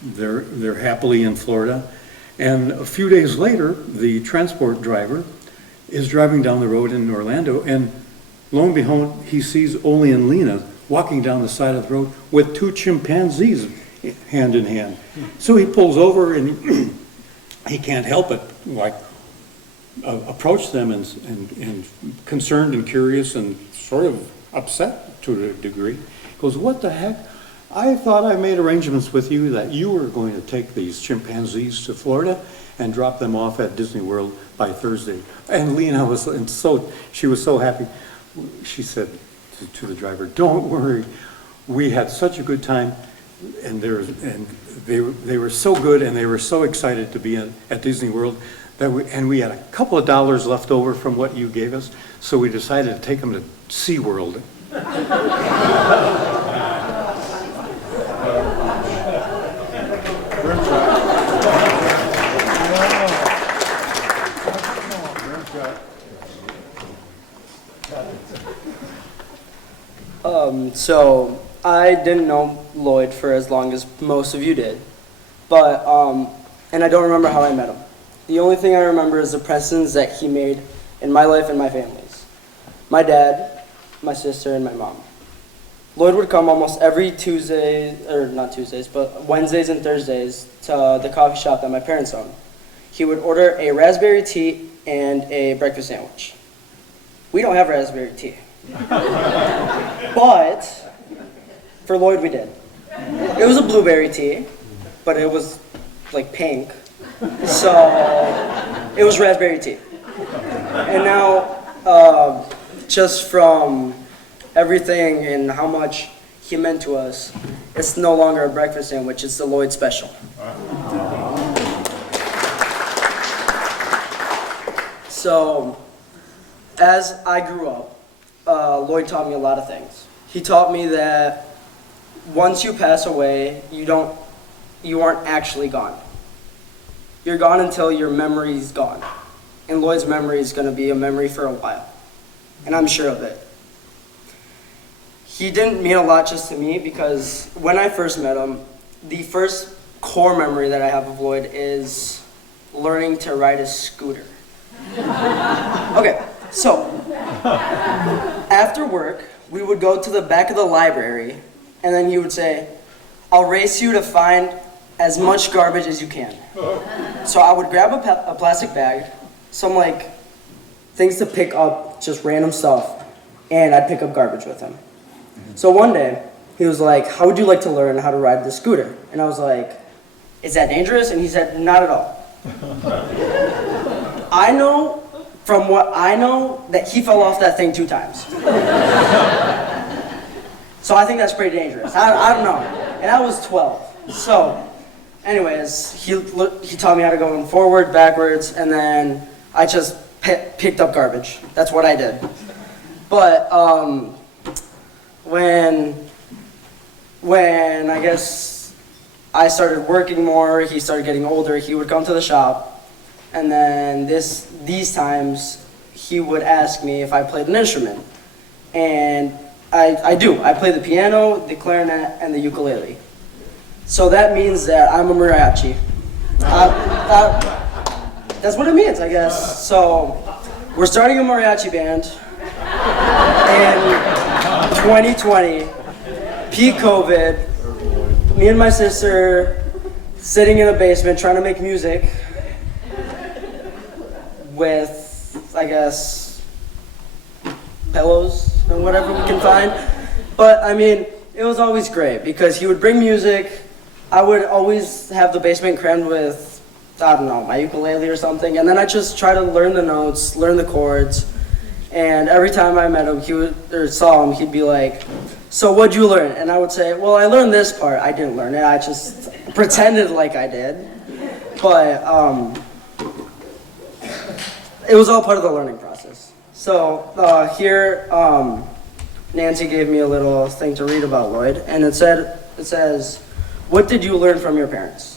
they're happily in Florida. And a few days later, the transport driver is driving down the road in Orlando, and lo and behold, he sees Ole and Lena walking down the side of the road with 2 chimpanzees hand in hand. So he pulls over, and he can't help it, approach them and concerned and curious and sort of upset to a degree. He goes, what the heck? I thought I made arrangements with you that you were going to take these chimpanzees to Florida and drop them off at Disney World by Thursday. And Lena she was so happy. She said to the driver, don't worry, we had such a good time, and they were so good, and they were so excited to be at Disney World, and we had a couple of dollars left over from what you gave us, so we decided to take them to SeaWorld. So I didn't know Lloyd for as long as most of you did, but and I don't remember how I met him. The only thing I remember is the presence that he made in my life and my family's. My dad, my sister, and my mom. Lloyd would come almost every Tuesday, or not Tuesdays, but Wednesdays and Thursdays to the coffee shop that my parents owned. He would order a raspberry tea and a breakfast sandwich. We don't have raspberry tea. But for Lloyd we did. It was a blueberry tea, but it was like pink. So it was raspberry tea. And now, just from everything and how much he meant to us, it's no longer a breakfast sandwich, it's the Lloyd special. So, as I grew up, Lloyd taught me a lot of things. He taught me that once you pass away, you aren't actually gone. You're gone until your memory's gone. And Lloyd's memory is going to be a memory for a while. And I'm sure of it. He didn't mean a lot just to me, because when I first met him, the first core memory that I have of Lloyd is learning to ride a scooter. Okay, so after work, we would go to the back of the library, and then he would say, I'll race you to find as much garbage as you can. So I would grab a plastic bag, some things to pick up, just random stuff, and I'd pick up garbage with him. So one day, he was like, how would you like to learn how to ride the scooter? And I was like, is that dangerous? And he said, not at all. I know, from what I know, that he fell off that thing 2 times. So I think that's pretty dangerous. I don't know. And I was 12. So, anyways, he taught me how to go forward, backwards, and then I just picked up garbage. That's what I did. But when I guess I started working more, he started getting older, he would come to the shop, and then these times he would ask me if I played an instrument. And I do. I play the piano, the clarinet, and the ukulele. So that means that I'm a mariachi. That's what it means, I guess. So we're starting a mariachi band in 2020, peak COVID. Me and my sister sitting in a basement trying to make music with, I guess, pillows and whatever we can find. But I mean, it was always great because he would bring music. I would always have the basement crammed with, I don't know, my ukulele or something. And then I just try to learn the notes, learn the chords. And every time I met him, or saw him, he'd be like, "So what'd you learn?" And I would say, "Well, I learned this part. I didn't learn it. I just pretended like I did." But it was all part of the learning process. So here, Nancy gave me a little thing to read about Lloyd, and it says, "What did you learn from your parents?"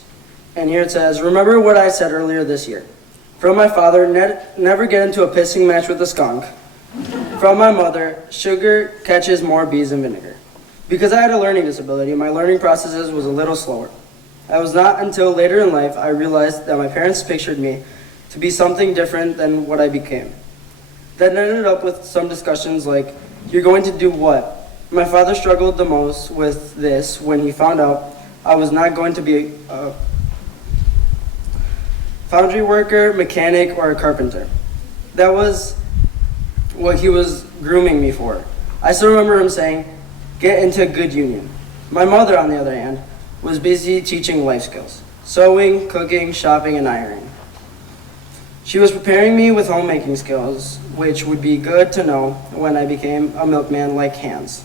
And here it says, "Remember what I said earlier this year. From my father, never get into a pissing match with a skunk. From my mother, sugar catches more bees than vinegar. Because I had a learning disability, my learning processes was a little slower. It was not until later in life I realized that my parents pictured me to be something different than what I became. That ended up with some discussions like, 'You're going to do what?' My father struggled the most with this when he found out I was not going to be a foundry worker, mechanic, or a carpenter. That was what he was grooming me for. I still remember him saying, 'Get into a good union.' My mother, on the other hand, was busy teaching life skills, sewing, cooking, shopping, and ironing. She was preparing me with homemaking skills, which would be good to know when I became a milkman like Hans.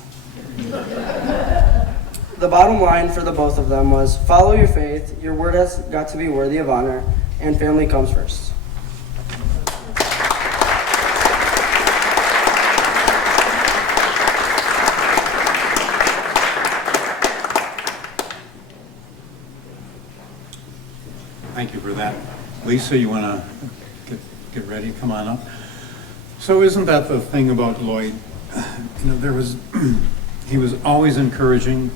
The bottom line for the both of them was, follow your faith, your word has got to be worthy of honor, and family comes first." Thank you for that. Lisa, you want to get ready? Come on up. So isn't that the thing about Lloyd? You know, he was always encouraging.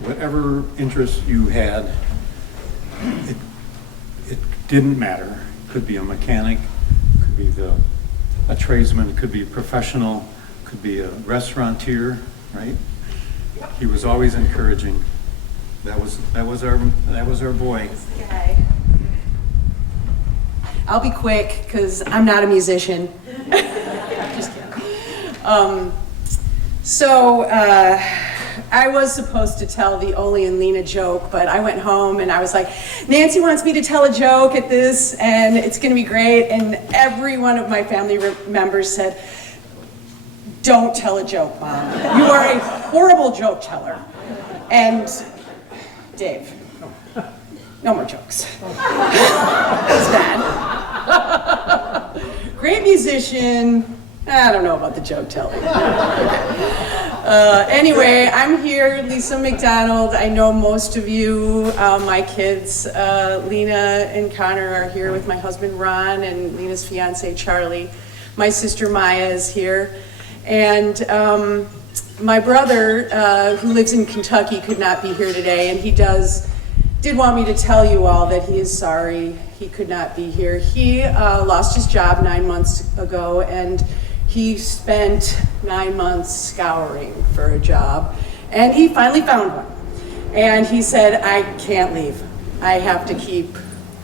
Whatever interests you had, it didn't matter. Could be a mechanic, could be a tradesman, could be a professional, could be a restaurateur, right? He was always encouraging. That was our boy. Guy. I'll be quick because I'm not a musician. Just kidding. I was supposed to tell the Ole and Lena joke, but I went home and I was like, Nancy wants me to tell a joke at this and it's gonna be great. And every one of my family members said, "Don't tell a joke, Mom. You are a horrible joke teller." And Dave, no more jokes. It's bad. Great musician. I don't know about the joke telling. Anyway, I'm here, Lisa McDonald. I know most of you, my kids, Lena and Connor are here with my husband Ron and Lena's fiance Charlie. My sister Maya is here. And my brother, who lives in Kentucky, could not be here today, and he did want me to tell you all that he is sorry he could not be here. He lost his job 9 months ago, and he spent 9 months scouring for a job, and he finally found one. And he said, "I can't leave. I have to keep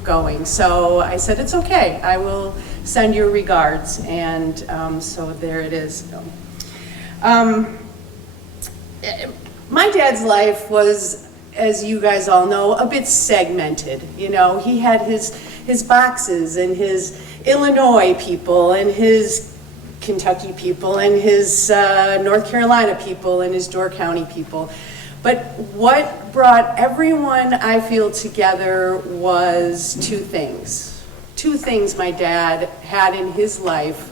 going." So I said, "It's okay. I will send you regards." And so there it is. My dad's life was, as you guys all know, a bit segmented. You know, he had his boxes and his Illinois people and his Kentucky people and his North Carolina people and his Door County people. But what brought everyone, I feel, together was two things. Two things my dad had in his life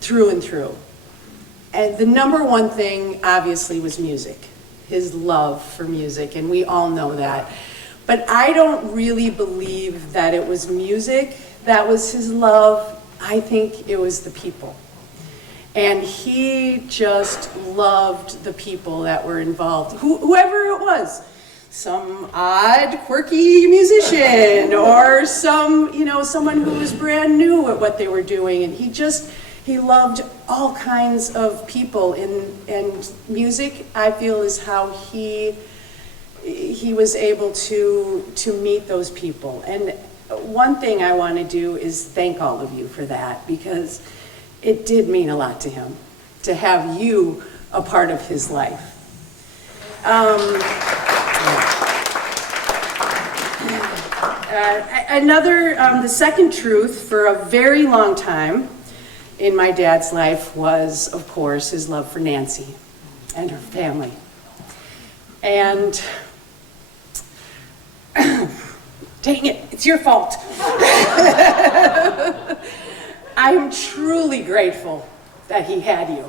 through and through. And the number one thing, obviously, was music, his love for music, and we all know that. But I don't really believe that it was music that was his love. I think it was the people. And he just loved the people that were involved, whoever it was. Some odd, quirky musician, or some, someone who was brand new at what they were doing. And he loved all kinds of people. And music, I feel, is how he was able to meet those people. And one thing I want to do is thank all of you for that, because it did mean a lot to him to have you a part of his life. The second truth for a very long time in my dad's life was, of course, his love for Nancy and her family. And dang it, it's your fault. I am truly grateful that he had you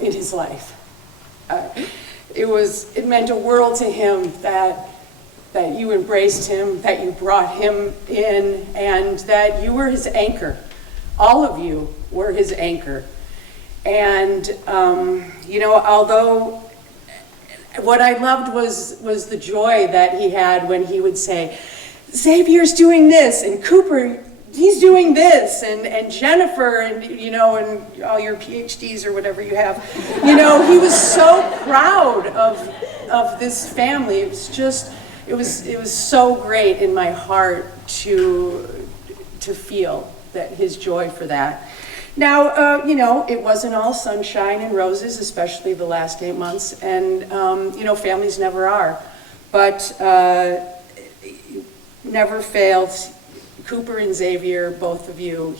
in his life. It meant a world to him that you embraced him, that you brought him in, and that you were his anchor. All of you were his anchor. And, although what I loved was the joy that he had when he would say, Xavier's doing this, and Cooper, he's doing this, and Jennifer, and and all your PhDs or whatever you have. He was so proud of this family. It was so great in my heart to feel that his joy for that. Now, it wasn't all sunshine and roses, especially the last 8 months, and families never are, but never failed. Cooper and Xavier, both of you,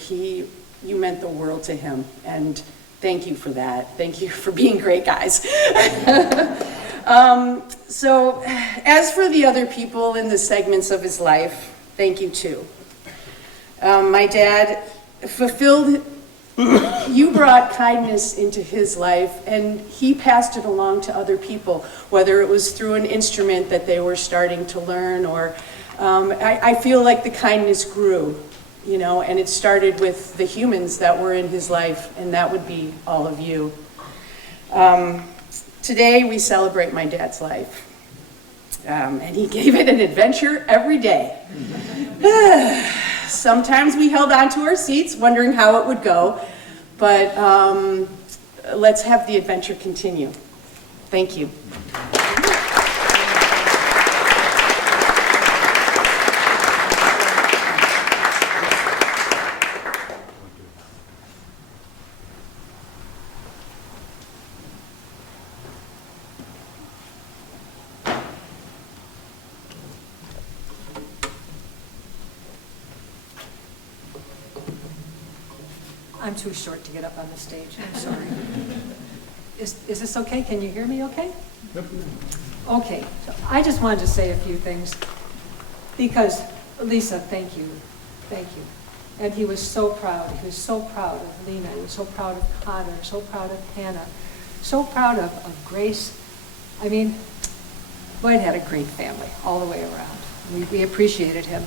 you meant the world to him, and thank you for that. Thank you for being great guys. So, as for the other people in the segments of his life, thank you too. My dad fulfilled, you brought kindness into his life, and he passed it along to other people, whether it was through an instrument that they were starting to learn, or I feel like the kindness grew, and it started with the humans that were in his life, and that would be all of you. Today we celebrate my dad's life, and he gave it an adventure every day. Sometimes we held on to our seats, wondering how it would go, but let's have the adventure continue. Thank you. I'm too short to get up on the stage, I'm sorry. Is this okay? Can you hear me okay? Yep. Okay, so I just wanted to say a few things, because Lisa, thank you. And he was so proud. He was so proud of Lena. He was so proud of Connor, so proud of Hannah, so proud of Grace. I mean, Lloyd had a great family all the way around. We appreciated him.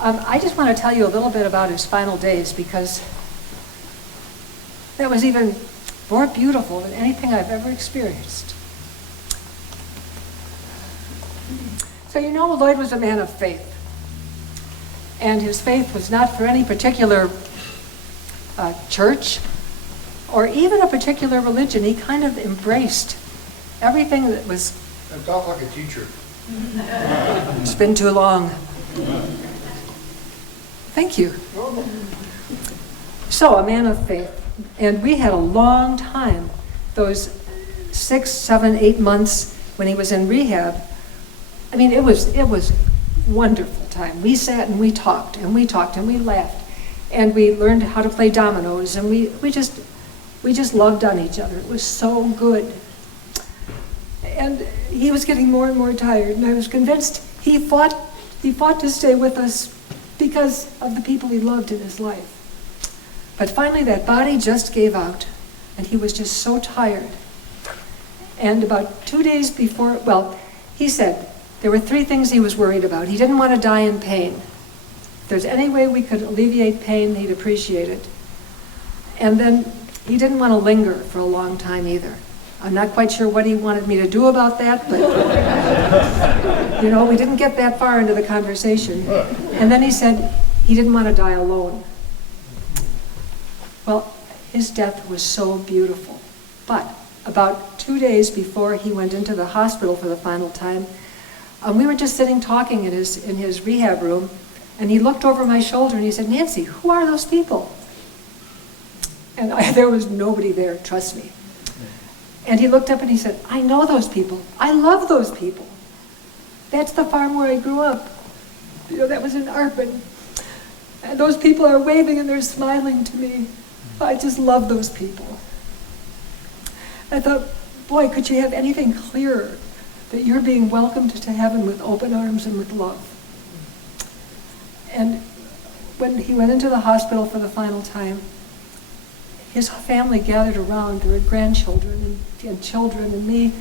I just want to tell you a little bit about his final days, because that was even more beautiful than anything I've ever experienced. So Lloyd was a man of faith. And his faith was not for any particular church or even a particular religion. He kind of embraced everything that was... I felt like a teacher. It's been too long. Thank you. So, a man of faith. And we had a long time, those 6, 7, 8 months when he was in rehab. I mean, it was wonderful time. We sat and we talked and we laughed, and we learned how to play dominoes, and we just loved on each other. It was so good. And he was getting more and more tired, and I was convinced he fought to stay with us because of the people he loved in his life. But finally that body just gave out, and he was just so tired. And about 2 days before, well, he said there were 3 things he was worried about. He didn't want to die in pain. If there's any way we could alleviate pain, he'd appreciate it. And then he didn't want to linger for a long time either. I'm not quite sure what he wanted me to do about that, but we didn't get that far into the conversation. And then he said he didn't want to die alone. Well, his death was so beautiful. But about 2 days before he went into the hospital for the final time, we were just sitting talking in his rehab room, and he looked over my shoulder and he said, "Nancy, who are those people?" And there was nobody there, trust me. And he looked up and he said, "I know those people. I love those people. That's the farm where I grew up. That was in Arpin. And those people are waving and they're smiling to me. I just love those people." I thought, boy, could you have anything clearer that you're being welcomed to heaven with open arms and with love. And when he went into the hospital for the final time, his family gathered around. There were grandchildren and children and me,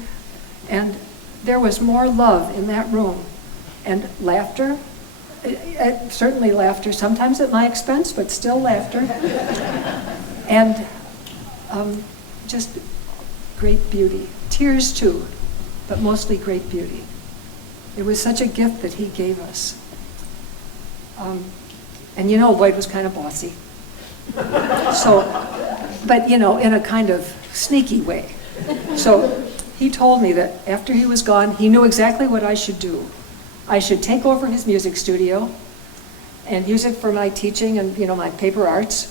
and there was more love in that room, and laughter, certainly laughter, sometimes at my expense, but still laughter, and just great beauty. Tears too, but mostly great beauty. It was such a gift that he gave us. And Lloyd was kind of bossy. So, but in a kind of sneaky way. So he told me that after he was gone, he knew exactly what I should do. I should take over his music studio and use it for my teaching and, my paper arts.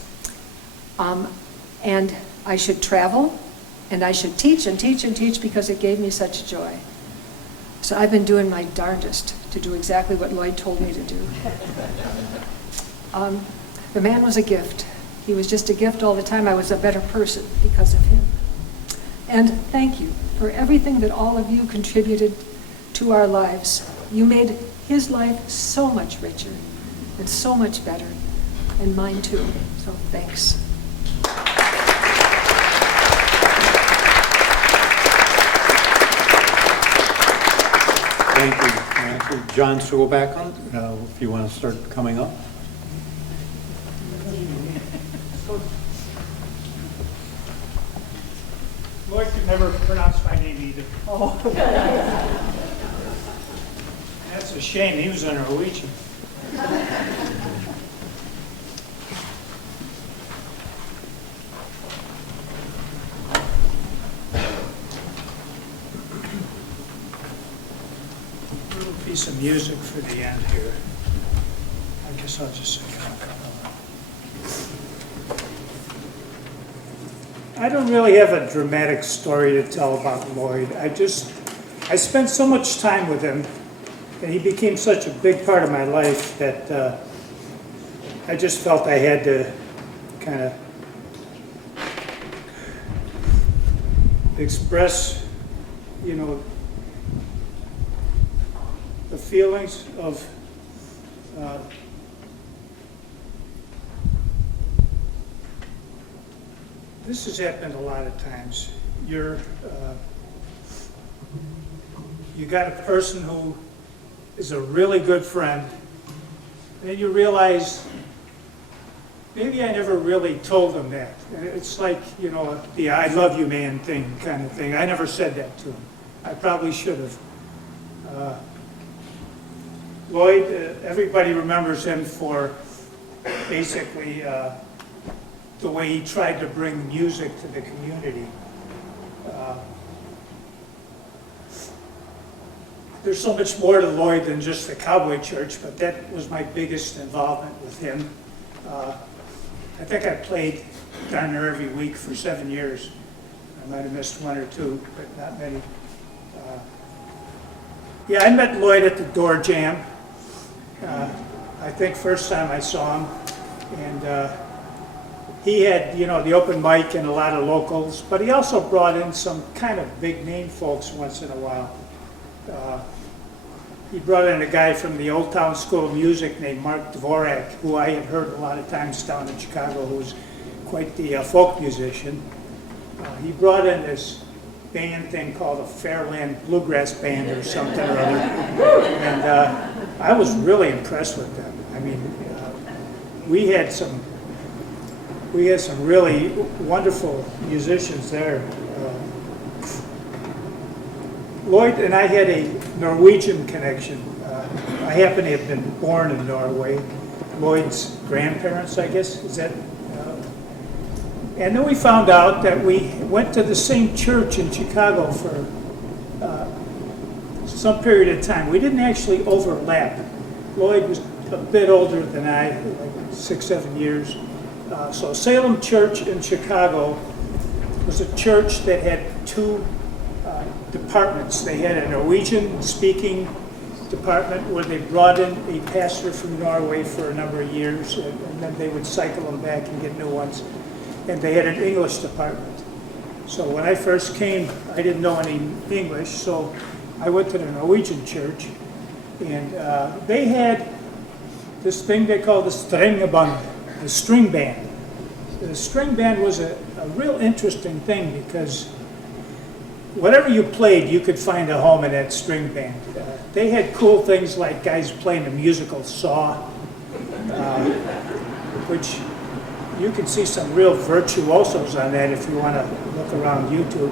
And I should travel, and I should teach and teach and teach because it gave me such joy. So I've been doing my darndest to do exactly what Lloyd told me to do. The man was a gift. He was just a gift all the time. I was a better person because of him. And thank you for everything that all of you contributed to our lives. You made his life so much richer and so much better, and mine too. So thanks. Thank you. Nancy. John Sewellback, if you want to start coming up. Lloyd could never pronounce my name either. Oh. That's a shame. He was a Norwegian. A little piece of music for the end here. I guess I'll just sing it. I don't really have a dramatic story to tell about Lloyd. I spent so much time with him, and he became such a big part of my life that I just felt I had to kind of express, the feelings of this has happened a lot of times. You got a person who is a really good friend, and then you realize maybe I never really told him that. It's like, the I love you man thing kind of thing. I never said that to him. I probably should have. Lloyd, everybody remembers him for basically the way he tried to bring music to the community. There's so much more to Lloyd than just the Cowboy Church, but that was my biggest involvement with him. I think I played down there every week for 7 years. I might have missed 1 or 2, but not many. Yeah, I met Lloyd at the Door Jam. I think first time I saw him, and he had, the open mic and a lot of locals, but he also brought in some kind of big name folks once in a while. He brought in a guy from the Old Town School of Music named Mark Dvorak, who I had heard a lot of times down in Chicago, who was quite the folk musician. He brought in this band thing called a Fairland Bluegrass Band or something or other. And I was really impressed with them. I mean, we had some really wonderful musicians there. Lloyd and I had a Norwegian connection. I happen to have been born in Norway. Lloyd's grandparents, I guess, is that? And then we found out that we went to the same church in Chicago for some period of time. We didn't actually overlap. Lloyd was a bit older than I, like 6, 7 years. So Salem Church in Chicago was a church that had 2 departments. They had a Norwegian-speaking department where they brought in a pastor from Norway for a number of years, and then they would cycle them back and get new ones. And they had an English department. So when I first came, I didn't know any English, so I went to the Norwegian church, and they had this thing they called the strengeband, the string band. The string band was a real interesting thing because whatever you played, you could find a home in that string band. They had cool things like guys playing a musical saw, which you can see some real virtuosos on that if you want to look around YouTube.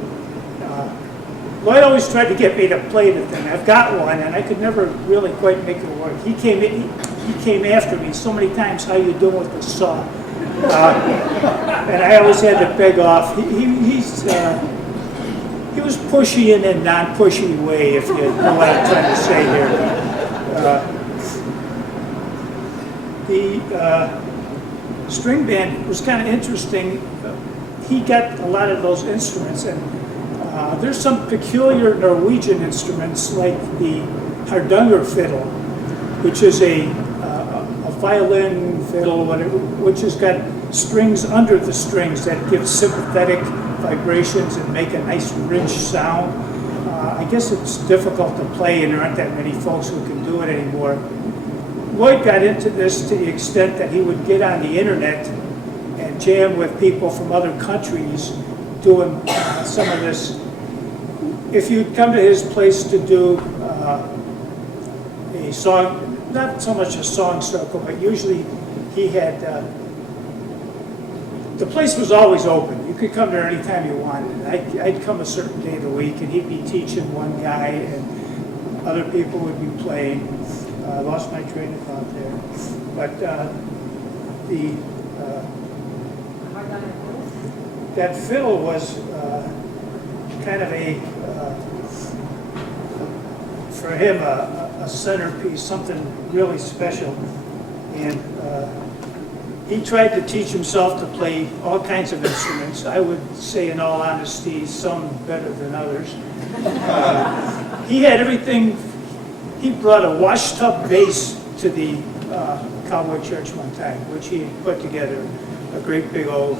Lloyd always tried to get me to play the thing. I've got one, and I could never really quite make it work. He came after me so many times, how you doing with the saw? And I always had to beg off. He was pushy in a non-pushy way, if you know what I'm trying to say here. The string band was kind of interesting. He got a lot of those instruments, and there's some peculiar Norwegian instruments like the Hardanger fiddle, which is a violin fiddle, which has got strings under the strings that give sympathetic vibrations and make a nice rich sound. I guess it's difficult to play, and there aren't that many folks who can do it anymore. Lloyd got into this to the extent that he would get on the internet and jam with people from other countries doing some of this. If you'd come to his place to do a song, not so much a song circle, but usually he had, the place was always open. You could come there anytime you wanted. I'd come a certain day of the week, and he'd be teaching one guy, and other people would be playing. I lost my train of thought there. But that fiddle was kind of for him, a centerpiece, something really special. And he tried to teach himself to play all kinds of instruments. I would say, in all honesty, some better than others. He had everything. He brought a washtub bass to the Cowboy Church one time, which he put together, a great big old,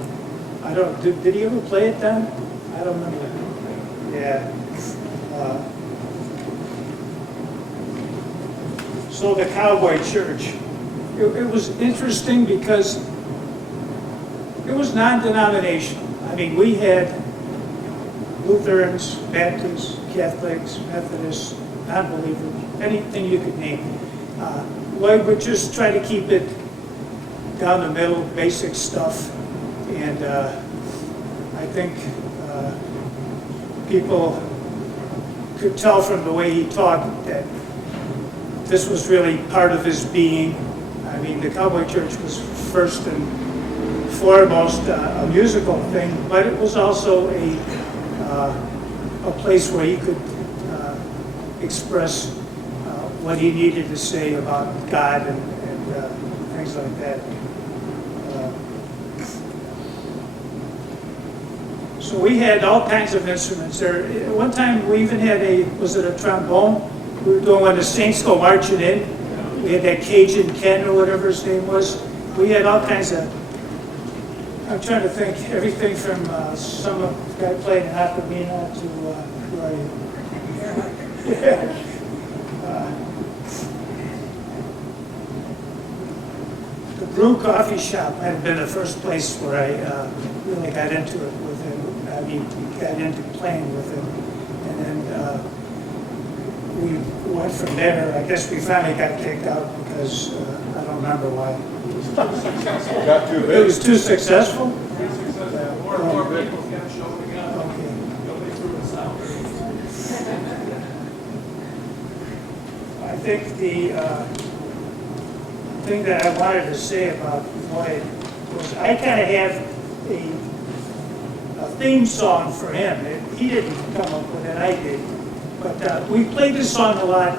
I don't, did he ever play it then? I don't remember. Yeah. So the Cowboy Church, it was interesting because it was non-denominational. I mean, we had Lutherans, Baptists, Catholics, Methodists, non-believers, anything you could name. Lloyd would just try to keep it down the middle, basic stuff. And I think people could tell from the way he talked that this was really part of his being. I mean, the Cowboy Church was first and foremost a musical thing, but it was also a place where he could express what he needed to say about God and things like that. So we had all kinds of instruments there. One time we even had was it a trombone? We were doing when the Saints go marching in. We had that Cajun Ken or whatever his name was. We had all kinds of, I'm trying to think, everything from some guy playing an ocarina to, Brew Coffee Shop might have been the first place where I really got into it with him. I mean, got into playing with him. And then we went from there. I guess we finally got kicked out because I don't remember why. It was too successful? More people kept showing up. Okay. Nobody threw us out. I think the thing that I wanted to say about Lloyd was I kind of have a theme song for him. He didn't come up with it, I did. But we played this song a lot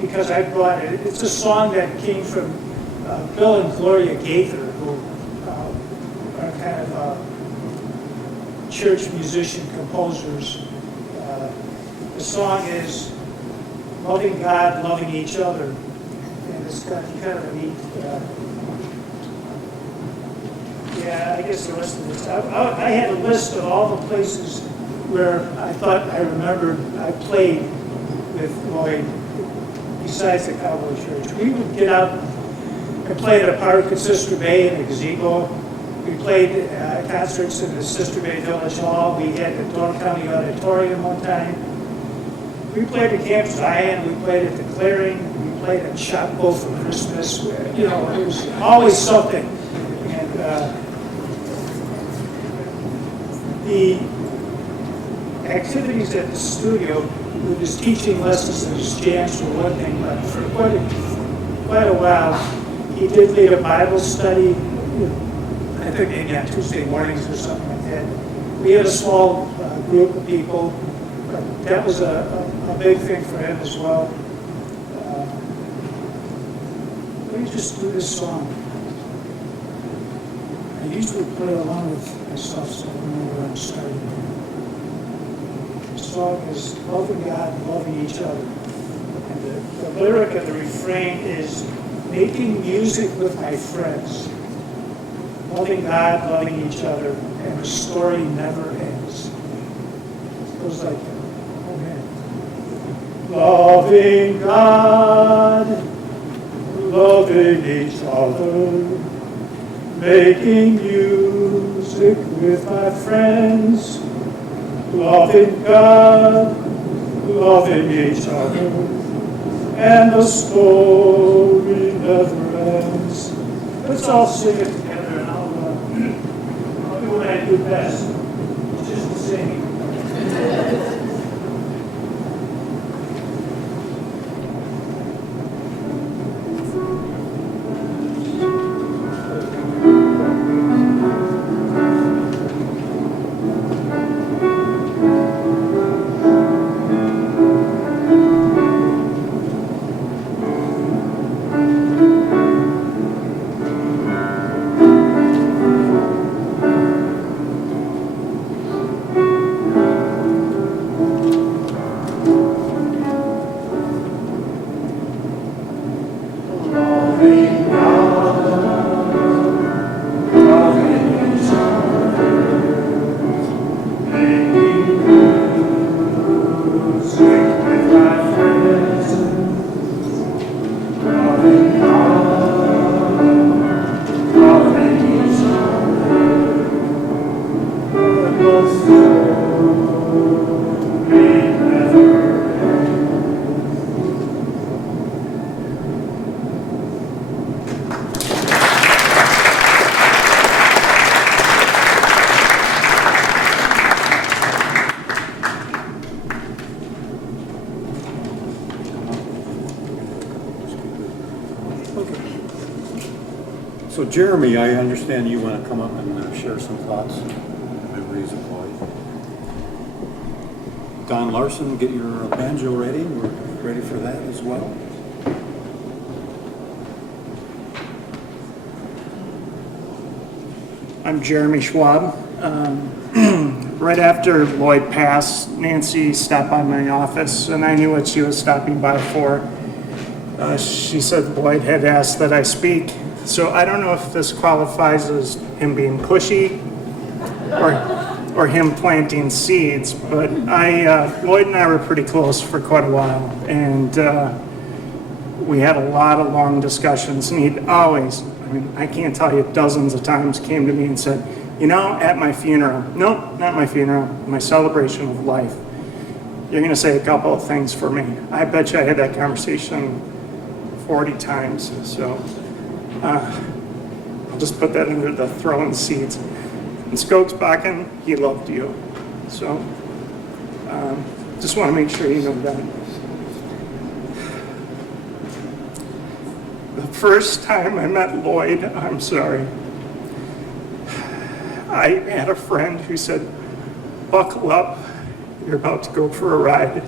because I brought it. It's a song that came from Bill and Gloria Gaither, who are kind of church musician composers. The song is Loving God, Loving Each Other. And it's got kind of a neat, yeah, I guess the rest of this. I had a list of all the places where I thought I remembered I played with Lloyd besides the Cowboy Church. We would get out and play at a park at Sister Bay in a gazebo. We played concerts in the Sister Bay Village Hall. We had the Door County Auditorium one time. We played at Camp Zion. We played at the Clearing. We played at Shopko for Christmas. You know, it was always something. And the activities at the studio, with his teaching lessons and his jams were one thing, but for quite a while, he did lead a Bible study, I think maybe on Tuesday mornings or something like that. We had a small group of people, but that was a big thing for him as well. Let me just do this song. I usually play along with myself so I remember where I'm starting. The song is Loving God, Loving Each Other. And the lyric of the refrain is making music with my friends. Loving God, loving each other, and the story never ends. It goes like that. Oh man. Loving God, loving each other, making music with my friends. Loving God, loving each other, and the story never ends. Let's all sing it together, and I'll do what I do best, just sing. So Jeremy, I understand you want to come up and share some thoughts, memories of Lloyd. Don Larson, get your banjo ready. We're ready for that as well. I'm Jeremy Schwab. Right after Lloyd passed, Nancy stopped by my office, and I knew what she was stopping by for. She said Lloyd had asked that I speak. So I don't know if this qualifies as him being pushy or him planting seeds, but Lloyd and I were pretty close for quite a while, and we had a lot of long discussions, and he'd always mean, I can't tell you dozens of times came to me and said, you know, at my funeral, nope, not my funeral, my celebration of life, you're going to say a couple of things for me. I bet you I had that conversation 40 times. So I'll just put that under the throne seeds. And Skogsbakken, he loved you. So just want to make sure you know that. The first time I met Lloyd, I'm sorry, I had a friend who said, buckle up, you're about to go for a ride.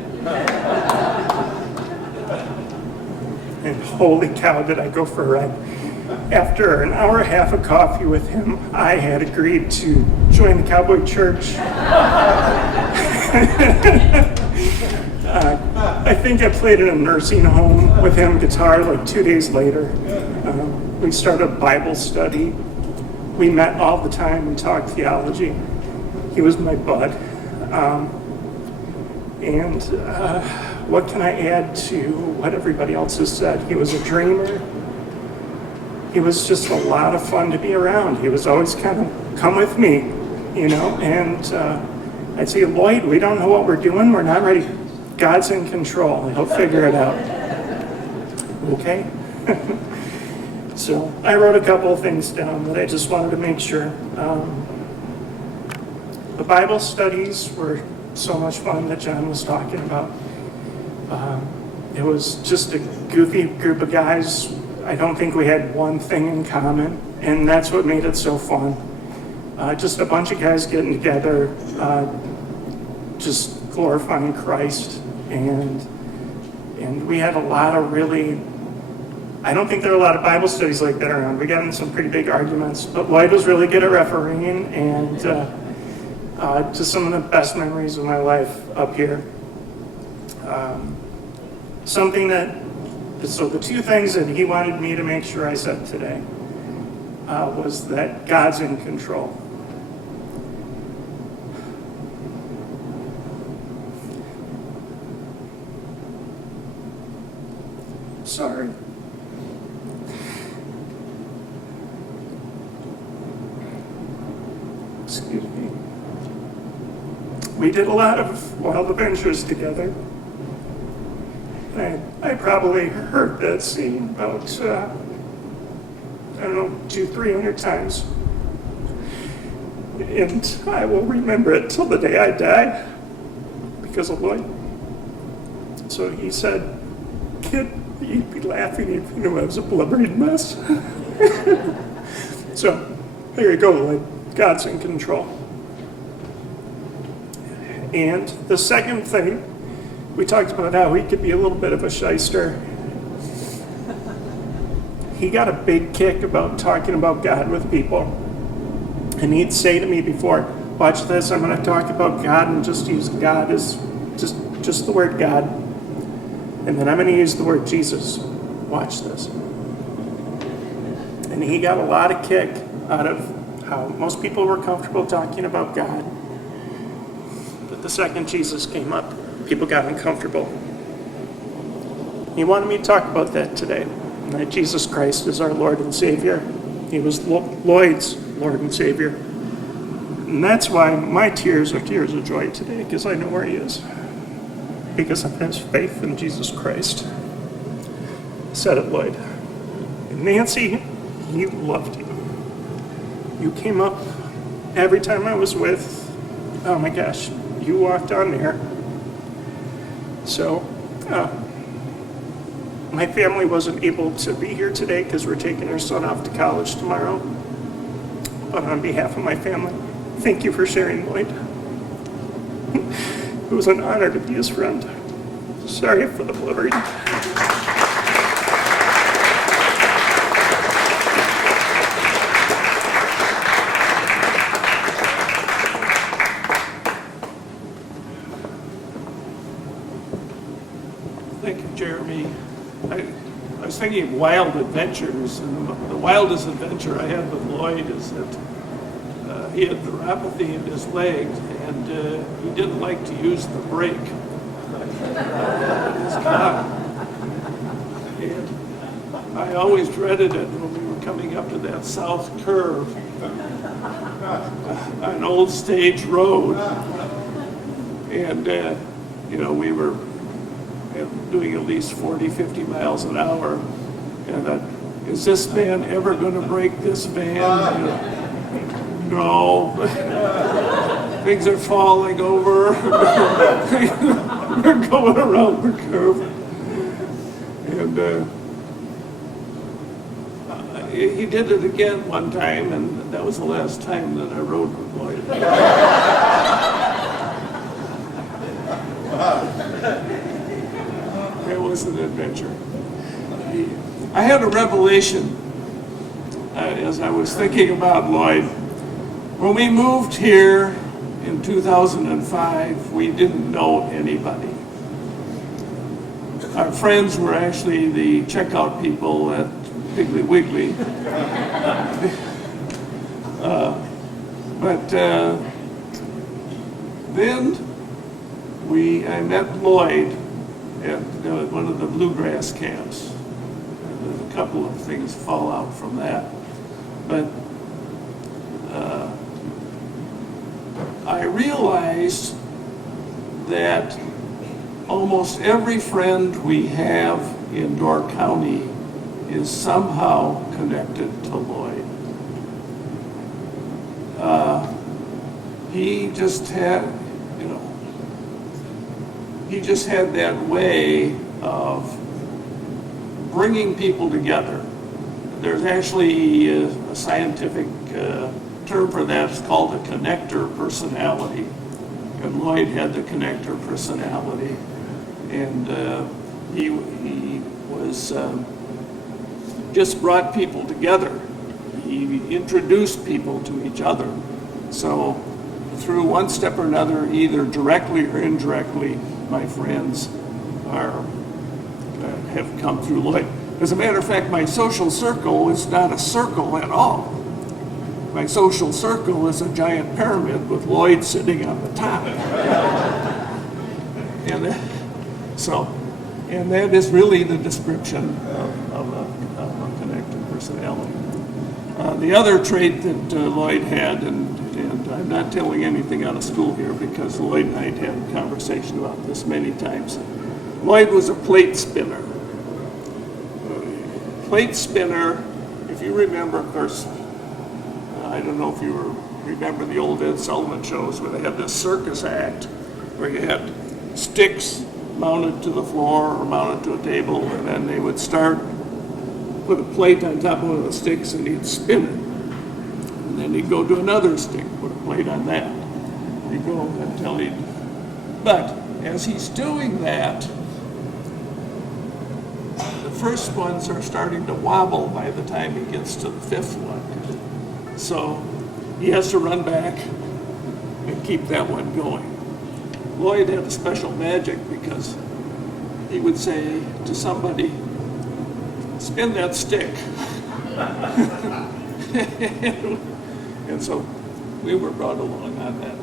And holy cow, did I go for a ride. After an hour and a half of coffee with him, I had agreed to join the Cowboy Church. I think I played in a nursing home with him guitar like 2 days later. We started a Bible study. We met all the time and talked theology. He was my bud. What can I add to what everybody else has said? He was a dreamer. He was just a lot of fun to be around. He was always kind of, come with me, you know, and I'd say, Lloyd, we don't know what we're doing. We're not ready. God's in control. He'll figure it out. Okay? So I wrote a couple of things down that I just wanted to make sure. The Bible studies were so much fun that John was talking about. It was just a goofy group of guys. I don't think we had one thing in common, and that's what made it so fun. Just a bunch of guys getting together, just glorifying Christ, and we had a lot of really, I don't think there are a lot of Bible studies like that around. We got in some pretty big arguments, but Lloyd was really good at refereeing, and just some of the best memories of my life up here. So the two things that he wanted me to make sure I said today was that God's in control. Sorry. Excuse me. We did a lot of wild adventures together. I probably heard that scene about, 200-300 times. And I will remember it till the day I die because of Lloyd. So he said, kid, you'd be laughing if you knew I was a blubbering mess. So there you go, Lloyd. God's in control. And the second thing, we talked about how he could be a little bit of a shyster. He got a big kick about talking about God with people. And he'd say to me before, watch this, I'm going to talk about God and just use God as just the word God. And then I'm going to use the word Jesus. Watch this. And he got a lot of kick out of how most people were comfortable talking about God. But the second Jesus came up, people got uncomfortable. He wanted me to talk about that today, and that Jesus Christ is our Lord and Savior. He was Lloyd's Lord and Savior. And that's why my tears are tears of joy today, because I know where he is. Because of his faith in Jesus Christ. Said it, Lloyd. And Nancy, he loved you. You came up every time I was with, oh my gosh, you walked on there. So, my family wasn't able to be here today because we're taking our son off to college tomorrow. But on behalf of my family, thank you for sharing, Lloyd. It was an honor to be his friend. Sorry for the blubbering. Thank you, Jeremy. I was thinking of wild adventures, and the wildest adventure I had with Lloyd is that he had neuropathy in his legs, and he didn't like to use the brake in his car. And I always dreaded it when we were coming up to that south curve on Old Stage Road. And, you know, we were doing at least 40, 50 miles an hour. And is this man ever going to break this van? No. Things are falling over. We're going around the curve. And he did it again one time, and that was the last time that I rode with Lloyd. It was an adventure. I had a revelation as I was thinking about Lloyd. When we moved here in 2005, we didn't know anybody. Our friends were actually the checkout people at Piggly Wiggly. But then I met Lloyd at one of the bluegrass camps. There's a couple of things fall out from that. But I realized that almost every friend we have in Door County is somehow connected to Lloyd. He just had, you know, he just had that way of bringing people together. There's actually a scientific term for that. It's called a connector personality. And Lloyd had the connector personality. And he was just brought people together. He introduced people to each other. So through one step or another, either directly or indirectly, my friends have come through Lloyd. As a matter of fact, my social circle is not a circle at all. My social circle is a giant pyramid with Lloyd sitting on the top. And that is really the description of a connected personality. The other trait that Lloyd had, and I'm not telling anything out of school here because Lloyd and I had had a conversation about this many times. Lloyd was a plate spinner. Plate spinner, if you remember, of course, I don't know if you remember the old Ed Sullivan shows where they had this circus act where you had sticks mounted to the floor or mounted to a table, and then they would put a plate on top of one of the sticks and he'd spin it. And then he'd go to another stick, put a plate on that. He'd go until but as he's doing that, the first ones are starting to wobble by the time he gets to the fifth one. So he has to run back and keep that one going. Lloyd had a special magic because he would say to somebody, spin that stick. And so we were brought along on that.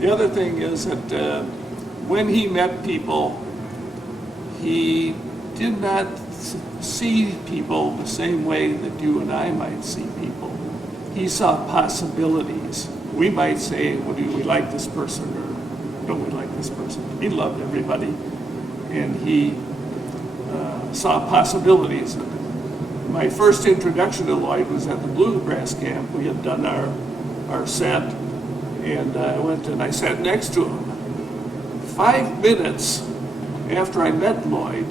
The other thing is that when he met people, he did not see people the same way that you and I might see people. He saw possibilities. We might say, well, do we like this person or don't we like this person? He loved everybody, and he saw possibilities. My first introduction to Lloyd was at the bluegrass camp. We had done our set, and I went and I sat next to him. 5 minutes after I met Lloyd,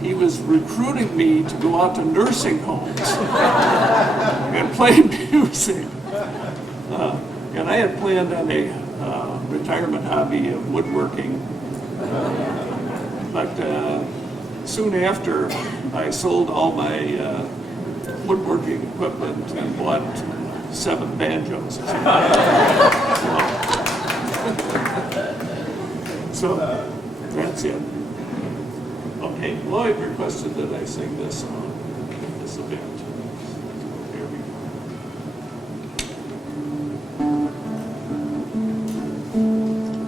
he was recruiting me to go out to nursing homes and play music. And I had planned on a retirement hobby of woodworking. But soon after, I sold all my woodworking equipment and bought 7 banjos. So that's it. Okay, Lloyd requested that I sing this song at this event. Here we go.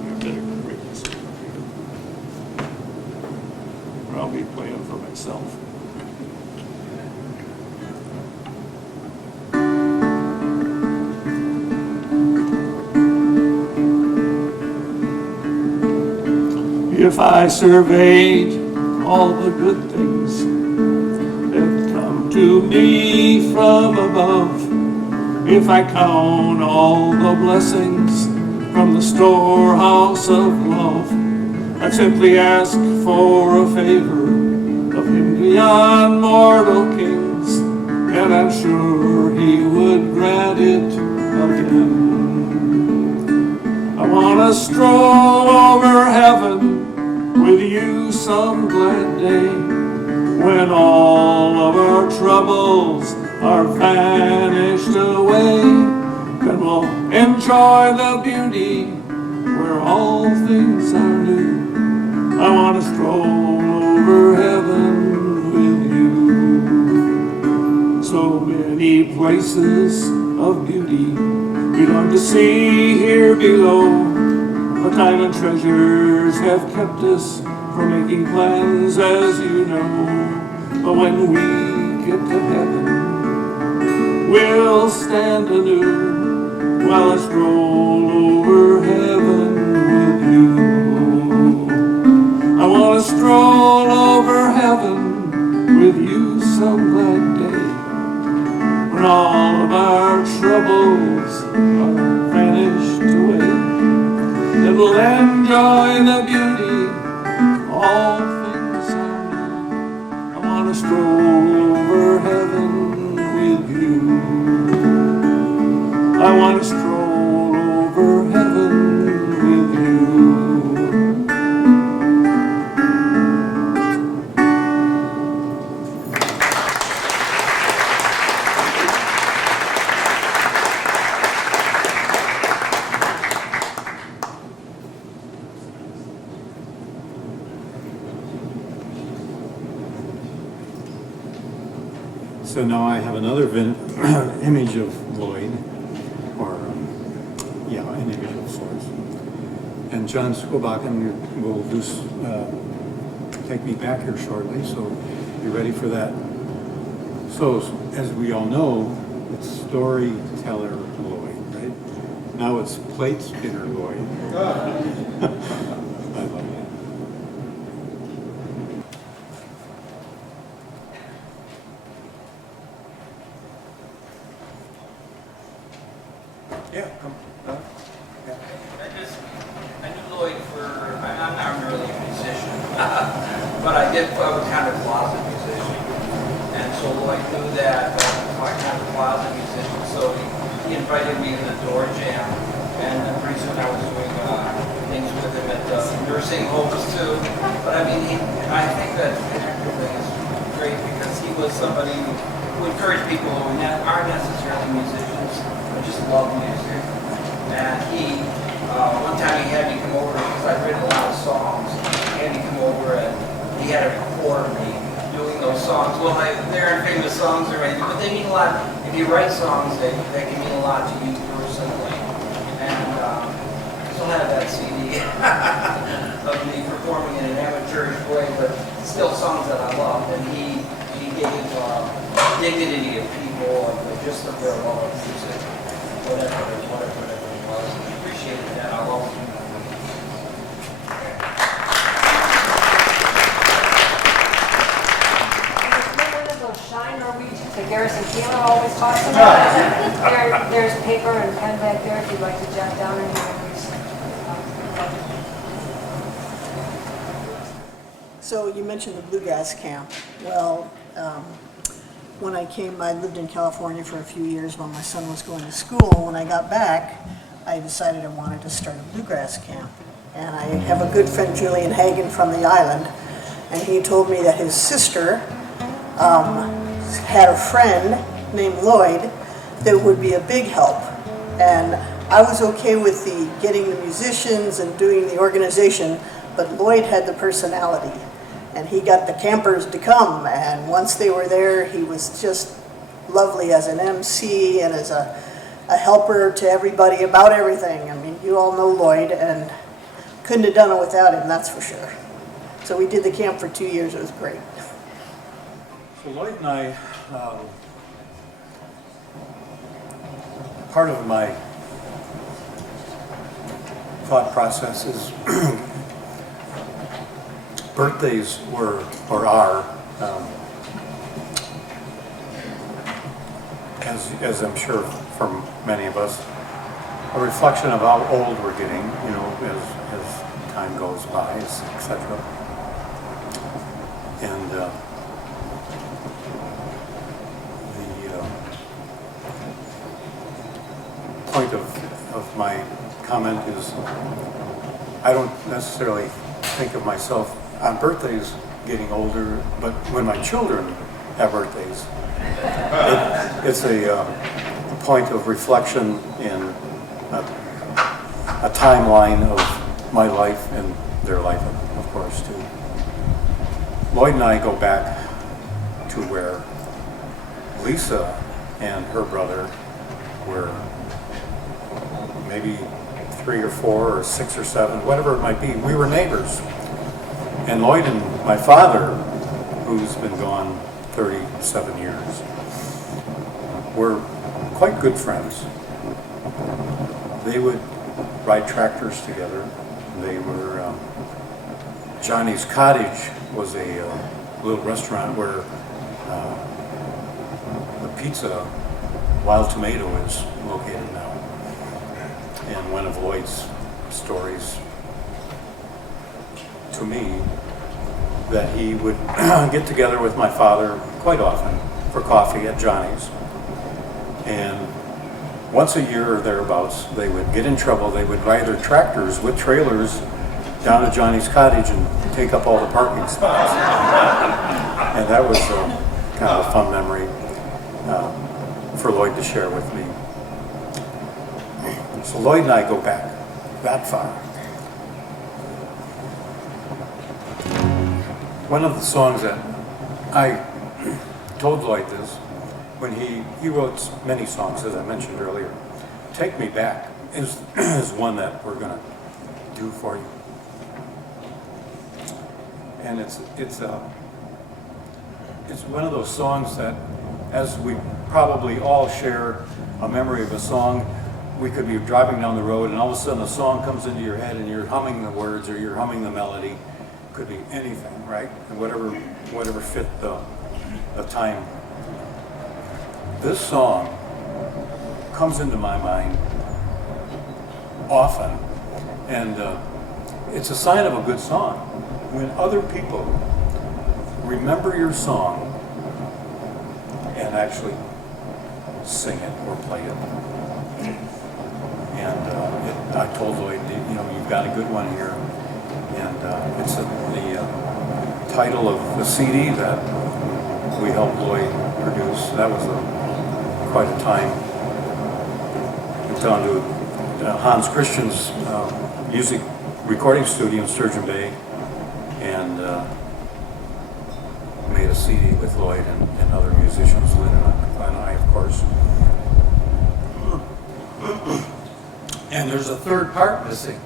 I better break this up here. Or I'll be playing for myself. If I surveyed all the good things that come to me from above, if I count all the blessings from the storehouse of love, I'd simply ask for a favor of him beyond mortal kings, and I'm sure he would grant it again. I want to stroll over heaven with you some glad day, when all of our troubles are vanished away. Then we'll enjoy the beauty where all things are new. I want to stroll over heaven with you. So many places of beauty we long to see here below, but time and treasures have kept us from making plans, as you know. But when we get to heaven, we'll stand anew while I stroll over heaven with you. I want to stroll over heaven with you some glad day, when all of our troubles are vanished away. Then we'll enjoy the beauty, all things are new. I want to stroll over heaven with you. I want to stroll over heaven with you. So now I have another image of Lloyd, or yeah, an image of sorts. And John Schoolbakken will take me back here shortly, so be ready for that. So as we all know, it's storyteller Lloyd, right? Now it's plate spinner Lloyd. I love that. Yeah, come. I knew Lloyd I'm not really a musician, but I was kind of a closet musician. And so Lloyd knew that I was kind of a closet musician, so he invited me to the door jam. And pretty soon I was doing things with him at nursing homes too. But I mean, I think that Fiddler thing is great because he was somebody who encouraged people who aren't necessarily musicians, but just love music. And one time he had me come over, because I'd written a lot of songs, he had me come over and he had to record me doing those songs. Well, they aren't famous songs or anything, but they mean a lot. If you write songs, they can mean a lot to you personally. And I still have that CD of me performing in an amateurish way, but still songs that I loved. And he gave dignity to people and just of their love of music, whatever it was. I appreciated that. I love it. Shine Norwegians that Garrison Keeler always talks about. There's paper and pen back there if you'd like to jot down any memories. So you mentioned the bluegrass camp. Well, when I lived in California for a few years while my son was going to school. When I got back, I decided I wanted to start a bluegrass camp. And I have a good friend, Julian Hagen, from the island, and he told me that his sister had a friend named Lloyd that would be a big help. And I was okay with getting the musicians and doing the organization, but Lloyd had the personality. And he got the campers to come, and once they were there, he was just lovely as an MC and as a helper to everybody about everything. I mean, you all know Lloyd, and couldn't have done it without him, that's for sure. So we did the camp for 2 years, it was great. So Lloyd and I, part of my thought process is birthdays were, or are, as I'm sure for many of us, a reflection of how old we're getting, you know, as time goes by, etc. And the point of my comment is, I don't necessarily think of myself on birthdays getting older, but when my children have birthdays, it's a point of reflection in a timeline of my life and their life, of course, too. Lloyd and I go back to where Lisa and her brother were maybe 3 or 4 or 6 or 7, whatever it might be. We were neighbors. And Lloyd and my father, who's been gone 37 years, were quite good friends. They would ride tractors together. They were, Johnny's Cottage was a little restaurant where the pizza, Wild Tomato, is located now. And one of Lloyd's stories to me, that he would get together with my father quite often for coffee at Johnny's. And once a year or thereabouts, they would get in trouble. They would ride their tractors with trailers down to Johnny's Cottage and take up all the parking spots. And that was kind of a fun memory for Lloyd to share with me. So Lloyd and I go back that far. One of the songs that I told Lloyd this, when he wrote many songs, as I mentioned earlier, Take Me Back is one that we're going to do for you. And it's one of those songs that, as we probably all share a memory of a song, we could be driving down the road and all of a sudden a song comes into your head and you're humming the words or you're humming the melody. Could be anything, right? And whatever fit the time. This song comes into my mind often, and it's a sign of a good song. When other people remember your song and actually sing it or play it. And I told Lloyd, you know, you've got a good one here. And it's the title of the CD that we helped Lloyd produce. That was quite a time. Went down to Hans Christian's music recording studio in Sturgeon Bay and made a CD with Lloyd and other musicians, Lynn and I, of course. And there's a third part missing.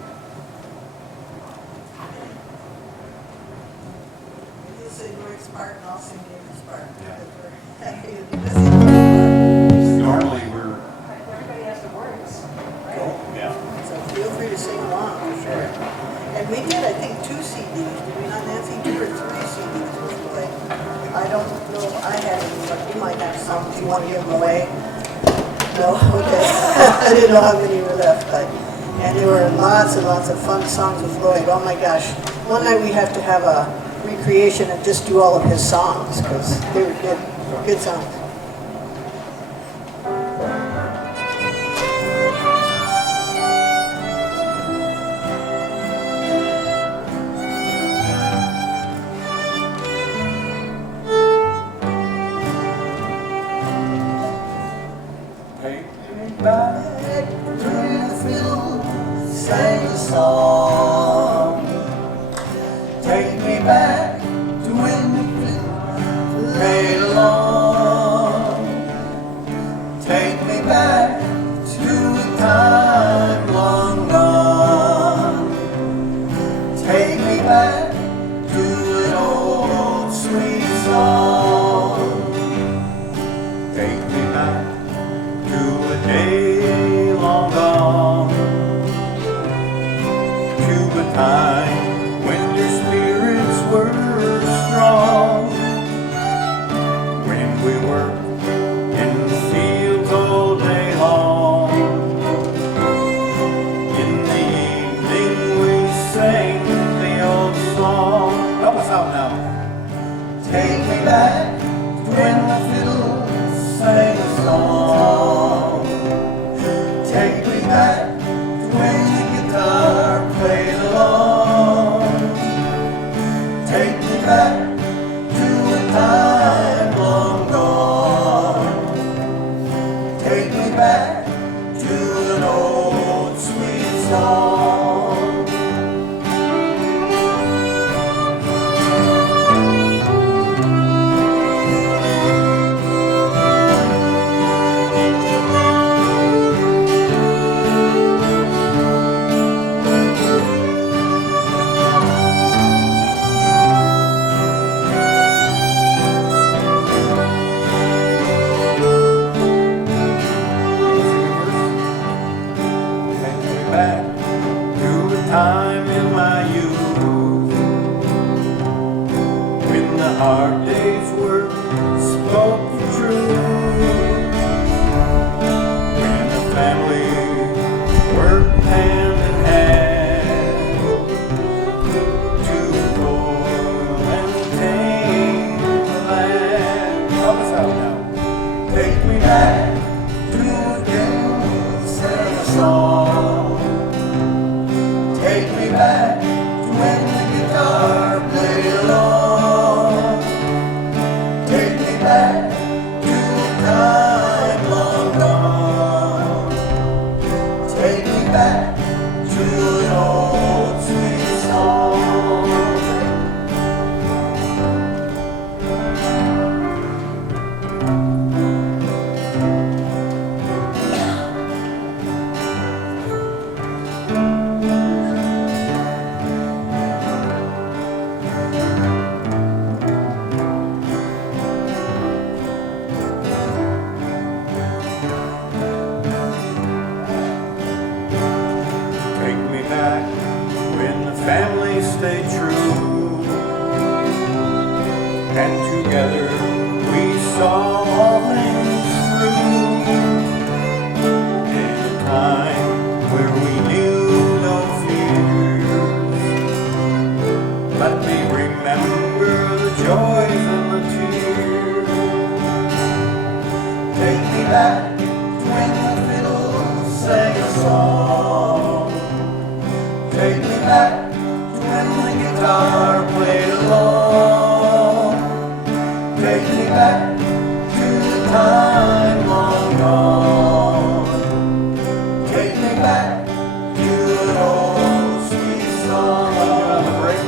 Part and I'll sing David's part. Normally we're... Everybody has the words, right? Oh, yeah. So feel free to sing along. Sure. And we did, I think, 2 CDs. Did we not, Nancy? 2 or 3 CDs with Lloyd. I don't know if I had any, but you might have some if you want to give them away. No? Okay. I didn't know how many were left. And there were lots and lots of fun songs with Lloyd. Oh my gosh. One night we have to have a recreation and just do all of his songs because they were good songs. Take me back to the fiddle, sang the song. Take me back to when the fiddle played along. Take me back to a time long gone. Take me back to an old sweet song. Take me back to a day Take me back to when the fiddle sang a song. Take me back to when the guitar played along. Take me back to a time long gone. Take me back to an old sweet song. Time in my youth, when the hard days were spoken true, when the family worked hand in hand to toil and tame the land. Help us out now. Take me back to a day, sang a song. Take me back to when the guitar played along. Take me back to a time long gone. Take me back to an old sweet song. Take me back when the family stayed true, and together we saw all things through. In a time where we knew no fears, let me remember the joys and the tears. Take me back to when the fiddle sang a song. Take me back to when the guitar played along. Take me back to the time long gone. Take me back to an old sweet song. On the break.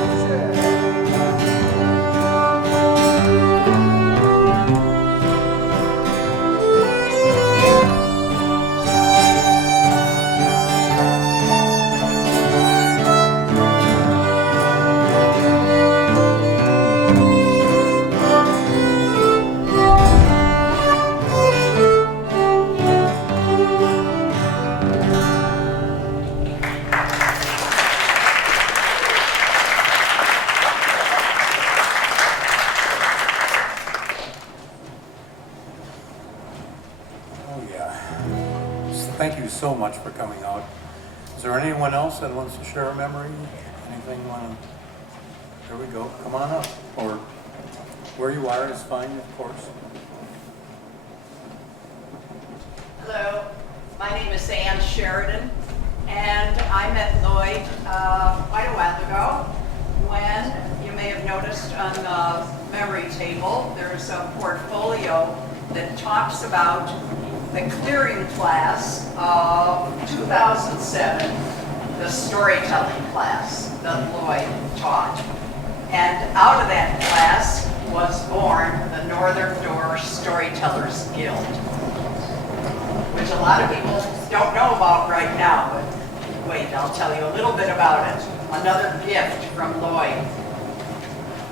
Thank you so much for coming out. Is there anyone else that wants to share a memory? Anything you want to? There we go. Come on up. Or where you are is fine, of course. Hello, my name is Ann Sheridan, and I met Lloyd quite a while ago when you may have noticed on the memory table there's a portfolio that talks about the clearing class of 2007, the storytelling class that Lloyd taught. And out of that class was born the Northern Door Storytellers Guild, which a lot of people don't know about right now, but wait, I'll tell you a little bit about it. Another gift from Lloyd.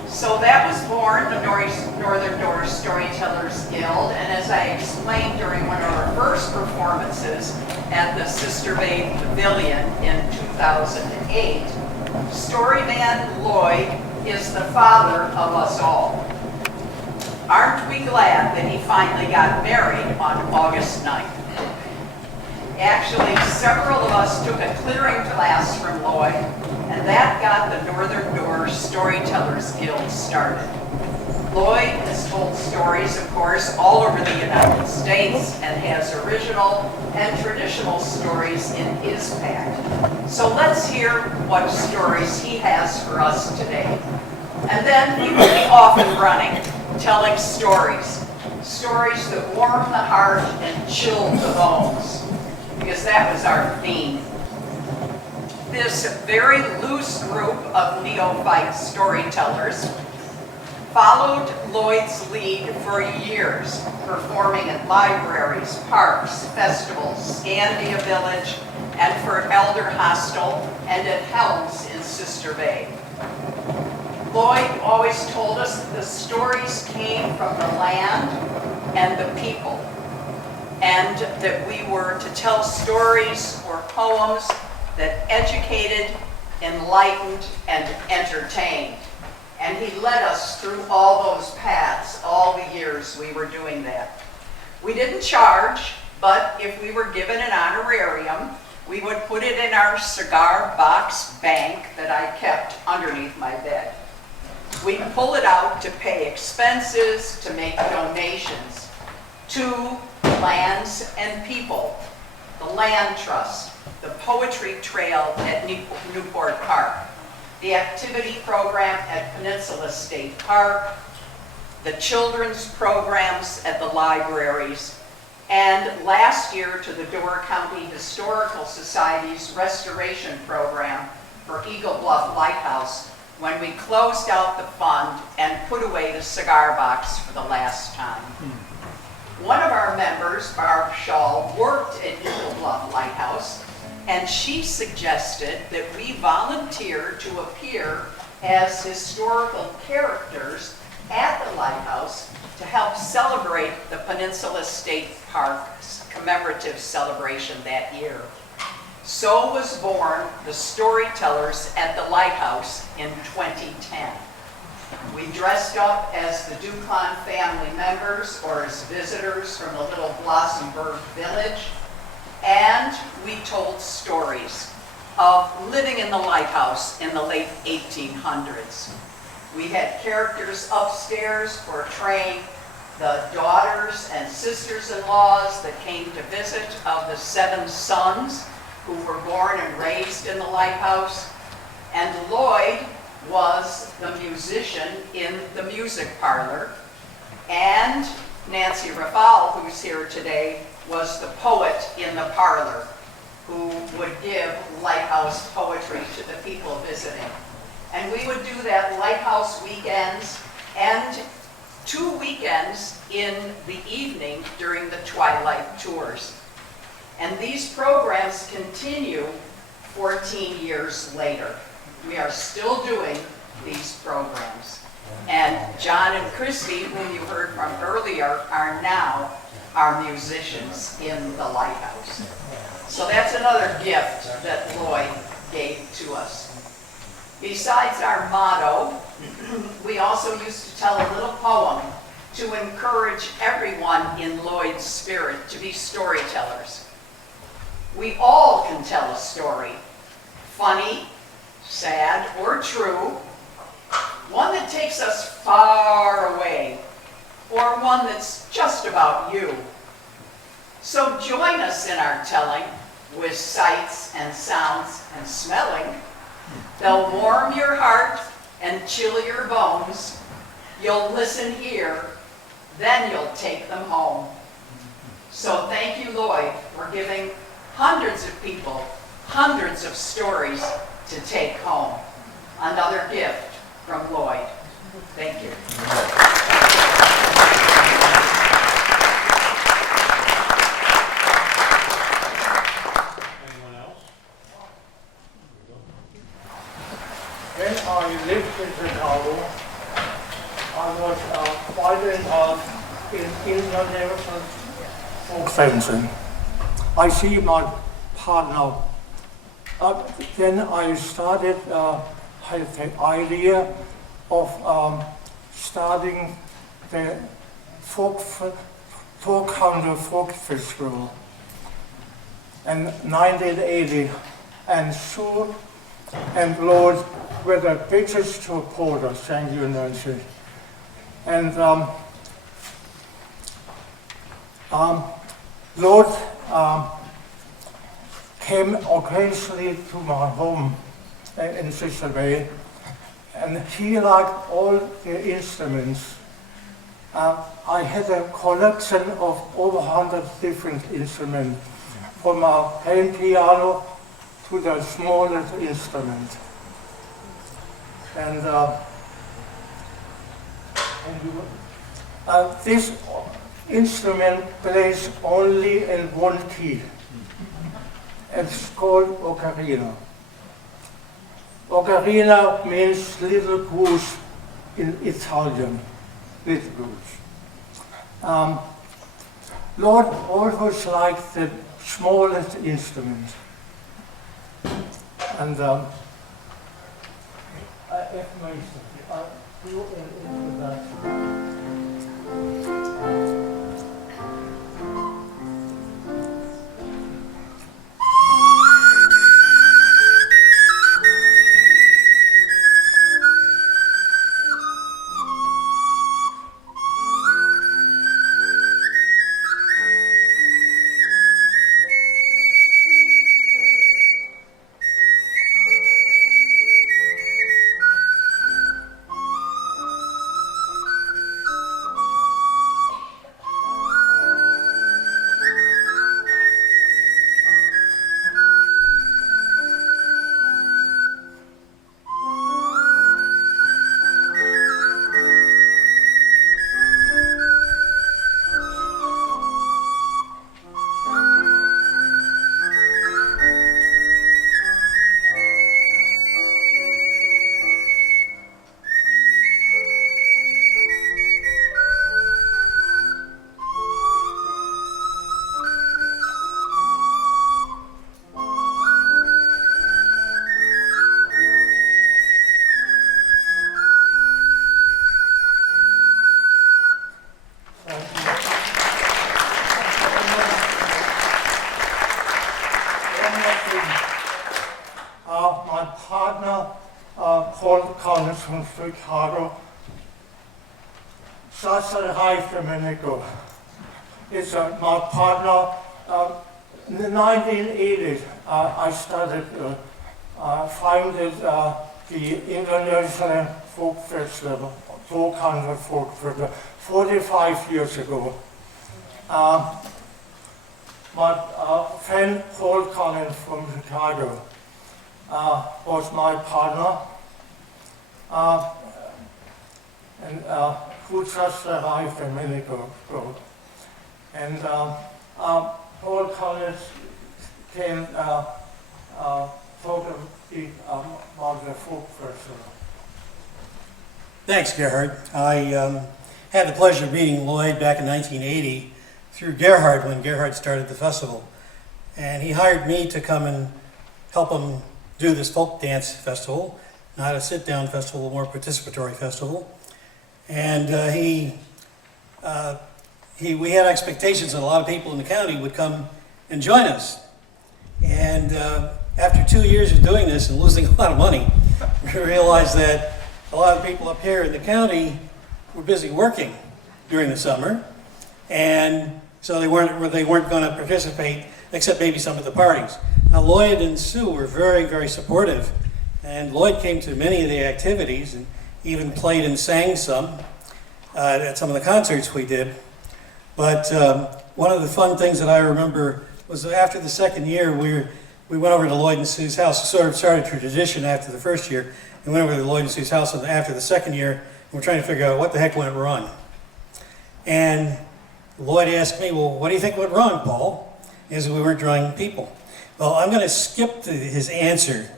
So that was born, the Northern Door Storytellers Guild, and as I explained during one of our first performances at the Sister Babe Pavilion in 2008, Storyman Lloyd is the father of us all. Aren't we glad that he finally got married on August 9th? Actually, several of us took a clearing class from Lloyd, and that got the Northern Door Storytellers Guild started. Lloyd has told stories, of course, all over the United States and has original and traditional stories in his pack. So let's hear what stories he has for us today. And then we will be off and running, telling stories. Stories that warm the heart and chill the bones, because that was our theme. This very loose group of neophyte storytellers followed Lloyd's lead for years, performing at libraries, parks, festivals, Scandia Village, and for Elder Hostel, and at Helms in Sister Bay. Lloyd always told us that the stories came from the land and the people, and that we were to tell stories or poems that educated, enlightened, and entertained. And he led us through all those paths, all the years we were doing that. We didn't charge, but if we were given an honorarium, we would put it in our cigar box bank that I kept underneath my bed. We'd pull it out to pay expenses, to make donations to lands and people, the Land Trust, the Poetry Trail at Newport Park, the activity program at Peninsula State Park, the children's programs at the libraries, and last year to the Door County Historical Society's restoration program for Eagle Bluff Lighthouse, when we closed out the fund and put away the cigar box for the last time. One of our members, Barb Shaw, worked at Eagle Bluff Lighthouse, and she suggested that we volunteer to appear as historical characters at the lighthouse to help celebrate the Peninsula State Park's commemorative celebration that year. So was born the Storytellers at the Lighthouse in 2010. We dressed up as the Ducon family members or as visitors from the little Blossomburg village, and we told stories of living in the lighthouse in the late 1800s. We had characters upstairs portraying the daughters and sisters-in-laws that came to visit of the 7 sons who were born and raised in the lighthouse. And Lloyd was the musician in the music parlor. And Nancy Rafal, who's here today, was the poet in the parlor who would give lighthouse poetry to the people visiting. And we would do that lighthouse weekends and 2 weekends in the evening during the twilight tours. And these programs continue 14 years later. We are still doing these programs. And John and Christy, whom you heard from earlier, are now our musicians in the lighthouse. So that's another gift that Lloyd gave to us. Besides our motto, we also used to tell a little poem to encourage everyone in Lloyd's spirit to be storytellers. We all can tell a story, funny, sad, or true, one that takes us far away, or one that's just about you. So join us in our telling with sights and sounds and smelling. They'll warm your heart and chill your bones. You'll listen here, then you'll take them home. So thank you, Lloyd, for giving hundreds of people hundreds of stories to take home. Another gift from Lloyd. Thank you. When I lived in Chicago, I was fighting in Indian neighborhood for fencing. I see my partner. Then I started had the idea of starting the folk country folk festival in 1980, and Sue and Lloyd were the biggest supporters. Thank you, Nancy. And Lloyd came occasionally to my home in Sicily, and he liked all the instruments. I had a collection of over 100 different instruments, from a plain piano to the smallest instrument. And this instrument plays only in one key. It's called ocarina. Ocarina means little goose in Italian, little goose. Lloyd always liked the smallest instrument. And F major, do into that. My partner, from Chicago, Sasha Domenico, is my partner. In the 1980s, I started, founded the International Folk Festival, Folk Country Folk Festival, 45 years ago. My friend Paul Collins from Chicago was my partner, and who just arrived a minute ago. And Paul Collins came talk about the folk festival. Thanks, Gerhard. I had the pleasure of meeting Lloyd back in 1980 through Gerhard when Gerhard started the festival. And he hired me to come and help him do this folk dance festival, not a sit-down festival, a more participatory festival. And we had expectations that a lot of people in the county would come and join us. And after 2 years of doing this and losing a lot of money, we realized that a lot of people up here in the county were busy working during the summer, and so they weren't going to participate, except maybe some of the parties. Now, Lloyd and Sue were very, very supportive, and Lloyd came to many of the activities and even played and sang some at some of the concerts we did. But one of the fun things that I remember was that after the second year, we went over to Lloyd and Sue's house. It sort of started a tradition after the first year. We went over to Lloyd and Sue's house after the second year, and we're trying to figure out what the heck went wrong. And Lloyd asked me, well, what do you think went wrong, Paul? He said, we weren't drawing people. Well, I'm going to skip his answer,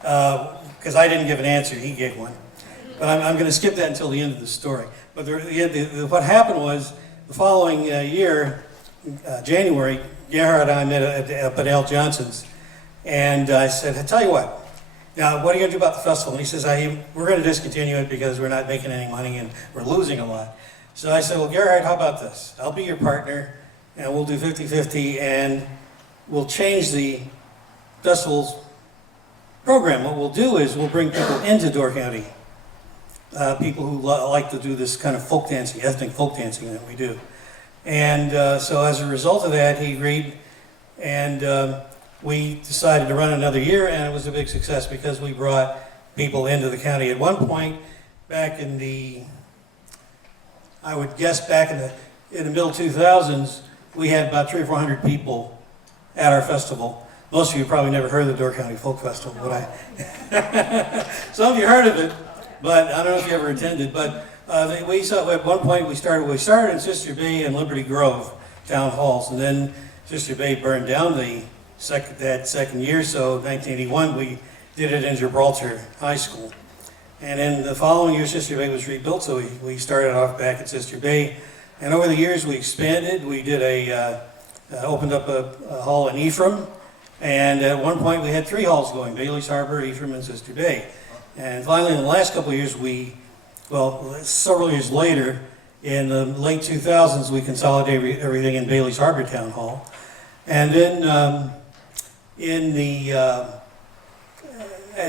because I didn't give an answer, he gave one. But I'm going to skip that until the end of the story. But what happened was, the following year, January, Gerhard and I met up at Al Johnson's, and I said, I tell you what, now what are you going to do about the festival? And he says, we're going to discontinue it because we're not making any money and we're losing a lot. So I said, well, Gerhard, how about this? I'll be your partner, and we'll do 50-50, and we'll change the festival's program. What we'll do is we'll bring people into Door County people who like to do this kind of folk dancing, ethnic folk dancing that we do. And so as a result of that, he agreed, and we decided to run another year, and it was a big success because we brought people into the county. At one point, back in the, I would guess back in the middle 2000s, we had about 300 or 400 people at our festival. Most of you probably never heard of the Door County Folk Festival, but some of you heard of it, but I don't know if you ever attended. But we saw at one point we started in Sister Bay and Liberty Grove town halls, and then Sister Bay burned down that second year. So 1981 we did it in Gibraltar High School, and then the following year Sister Bay was rebuilt. So we started off back at Sister Bay, and over the years we expanded. We did opened up a hall in Ephraim. And at one point we had 3 halls going, Bailey's Harbor, Ephraim, and Sister Bay. And finally in the last couple of years several years later, in the late 2000s, we consolidated everything in Bailey's Harbor Town Hall. And then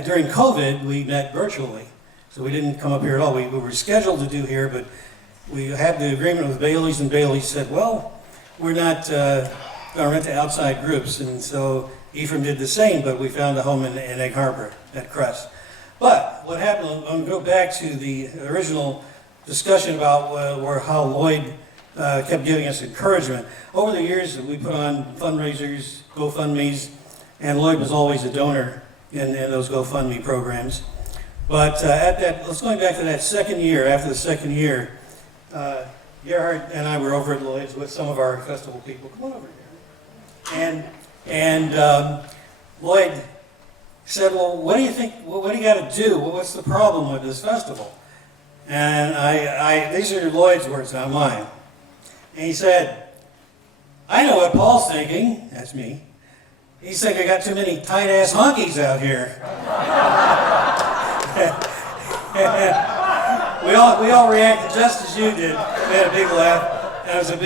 during COVID, we met virtually. So we didn't come up here at all. We were scheduled to do here, but we had the agreement with Bailey's, and Bailey's said, well, we're not going to rent to outside groups. And so Ephraim did the same, but we found a home in Egg Harbor at Crest. But what happened, I'm going to go back to the original discussion about how Lloyd kept giving us encouragement. Over the years, we put on fundraisers, GoFundMes, and Lloyd was always a donor in those GoFundMe programs. But let's going back to that second year, after the second year, Gerhard and I were over at Lloyd's with some of our festival people. Come on over here. And Lloyd said, well, what do you think, what do you got to do? What's the problem with this festival? And these are Lloyd's words, not mine. And he said, I know what Paul's thinking. That's me. He's thinking I got too many tight-ass honkies out here. we all reacted just as you did. We had a big laugh. And it was a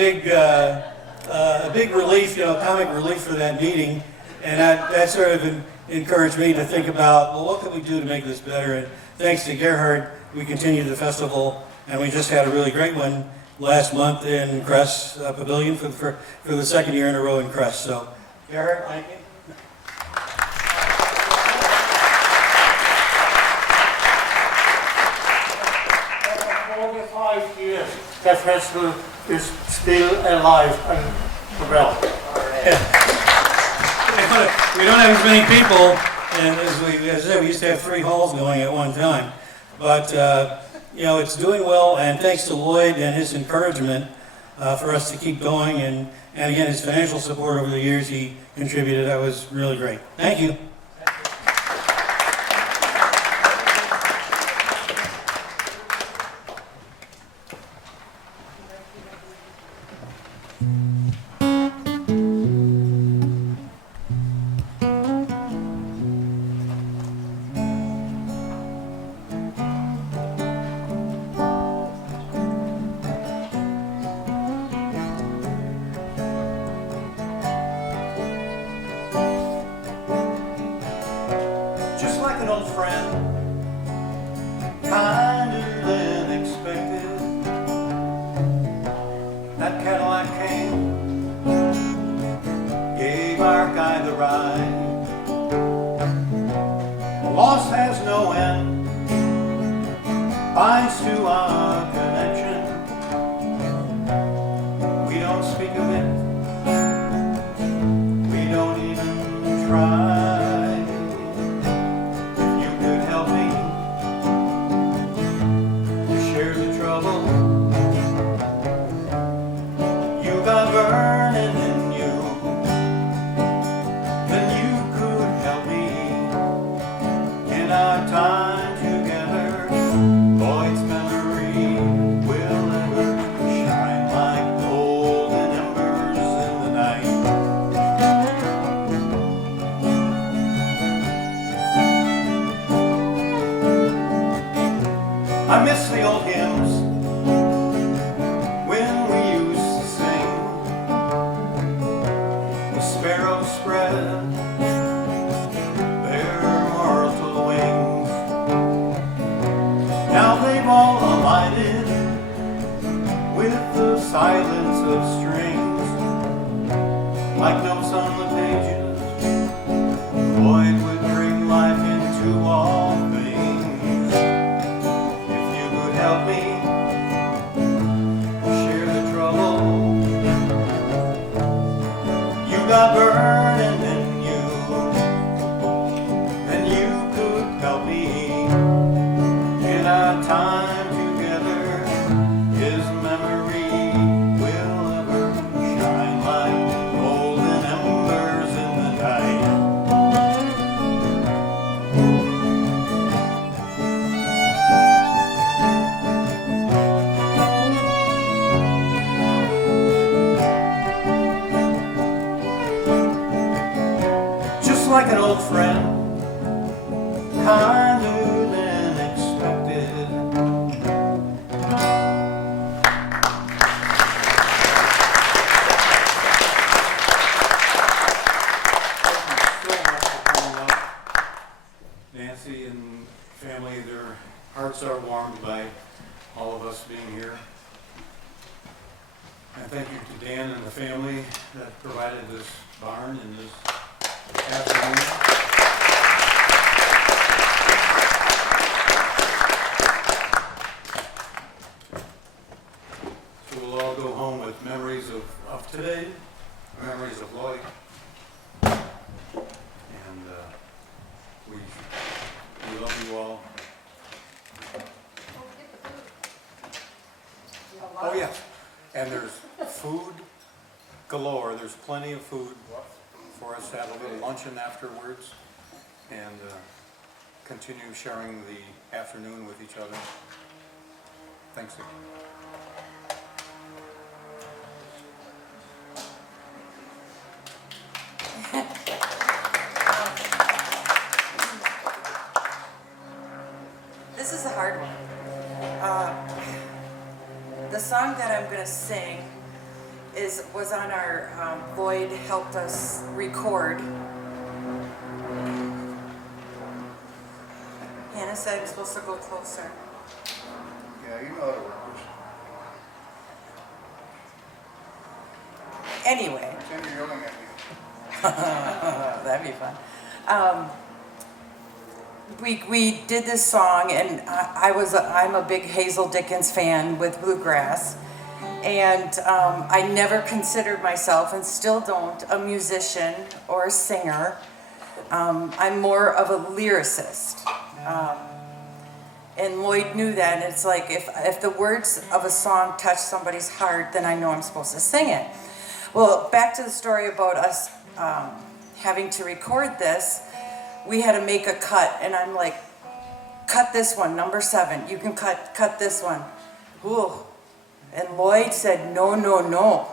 big relief, comic relief for that meeting. And that sort of encouraged me to think about, well, what can we do to make this better? And thanks to Gerhard, we continued the festival, and we just had a really great one last month in Crest Pavilion for the second year in a row in Crest. So, Gerhard, thank you. After 45 years, that festival is still alive and well. We don't have as many people, and as I said, we used to have 3 halls going at one time. But, it's doing well, and thanks to Lloyd and his encouragement for us to keep going, and again, his financial support over the years he contributed, that was really great. Thank you. I miss the old hymns silence of strings, like notes on the pages. Lloyd would bring life into all things. If you could help me share the trouble you got burning in you, then you could help me in our time together. His memory will ever shine like golden embers in the night. Just like an old friend, kinder than expected. Nancy and family, their hearts are warmed by all of us being here. And thank you to Dan and the family that provided this barn and this afternoon. So we'll all go home with memories of today, memories of Lloyd. And we love you all. Oh yeah, and there's food galore. There's plenty of food for us to have a little luncheon afterwards and continue sharing the afternoon with each other. Thanks again. This is a hard one. The song that I'm going to sing was on our, Lloyd helped us record. Hannah said I'm supposed to go closer. Yeah, you know how to work this. Anyway. Pretend you're yelling at me. That'd be fun. We did this song, and I'm a big Hazel Dickens fan with bluegrass, and I never considered myself, and still don't, a musician or a singer. I'm more of a lyricist, and Lloyd knew that. And it's like if the words of a song touch somebody's heart, then I know I'm supposed to sing it. Well, back to the story about us having to record this. We had to make a cut, and I'm like, cut this one, number 7. You can cut this one. Ooh. And Lloyd said, no, no, no.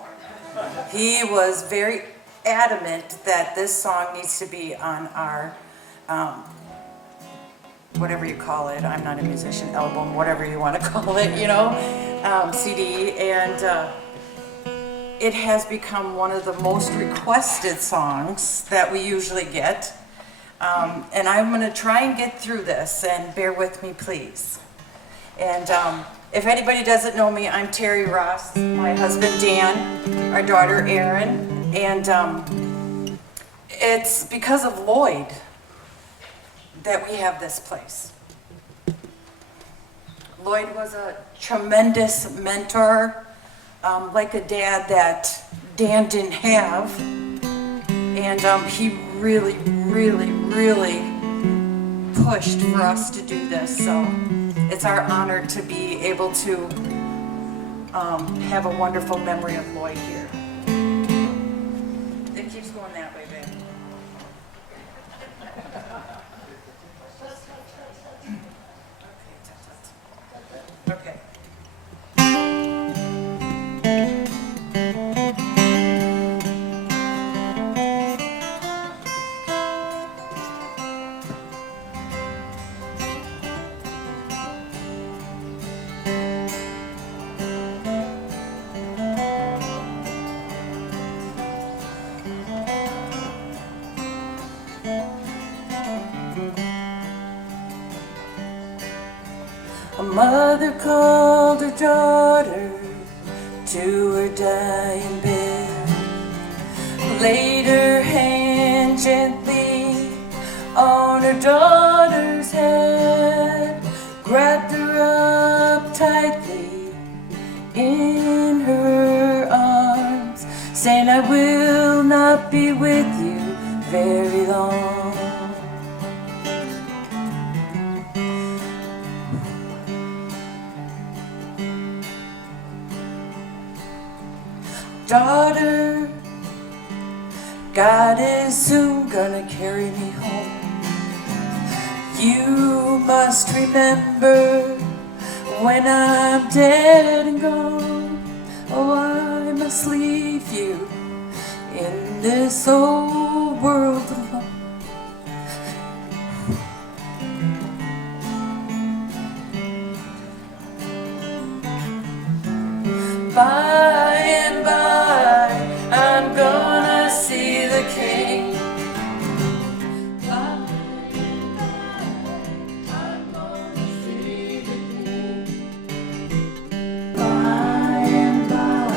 He was very adamant that this song needs to be on our, whatever you call it, I'm not a musician, album, whatever you want to call it, CD. And it has become one of the most requested songs that we usually get. And I'm going to try and get through this, and bear with me, please. And if anybody doesn't know me, I'm Terry Ross, my husband Dan, our daughter Erin, and it's because of Lloyd that we have this place. Lloyd was a tremendous mentor, like a dad that Dan didn't have, and he really, really, really pushed for us to do this. So it's our honor to be able to have a wonderful memory of Lloyd here. It keeps going that way, babe. Okay. A mother called her daughter to her dying bed, laid her hand gently on her daughter's head, grabbed her up tightly in her arms, saying, I will not be with you very long. Daughter, God is soon gonna carry me home. You must remember when I'm dead and gone. Oh, I must leave you in this old world alone. By and by, I'm gonna see the King. By and by, I'm gonna see the King. By and by,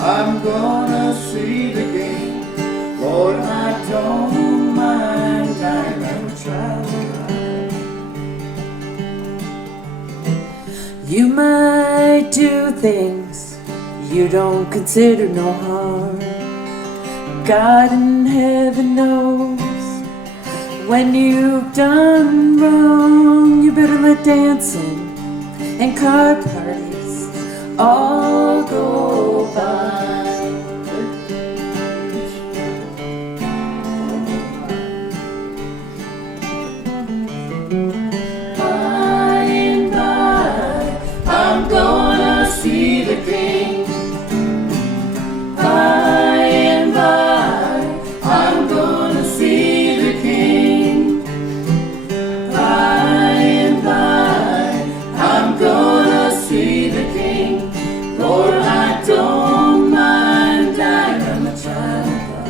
I'm gonna see the King. Lord, I don't mind dying a child. You might do things you don't consider no harm. God in heaven knows when you've done wrong. You better let dancing and card parties all go by. By and by, I'm gonna see the King. By and by, I'm gonna see the King. By and by, I'm gonna see the King. Lord, I don't mind dying, I'm a child of God.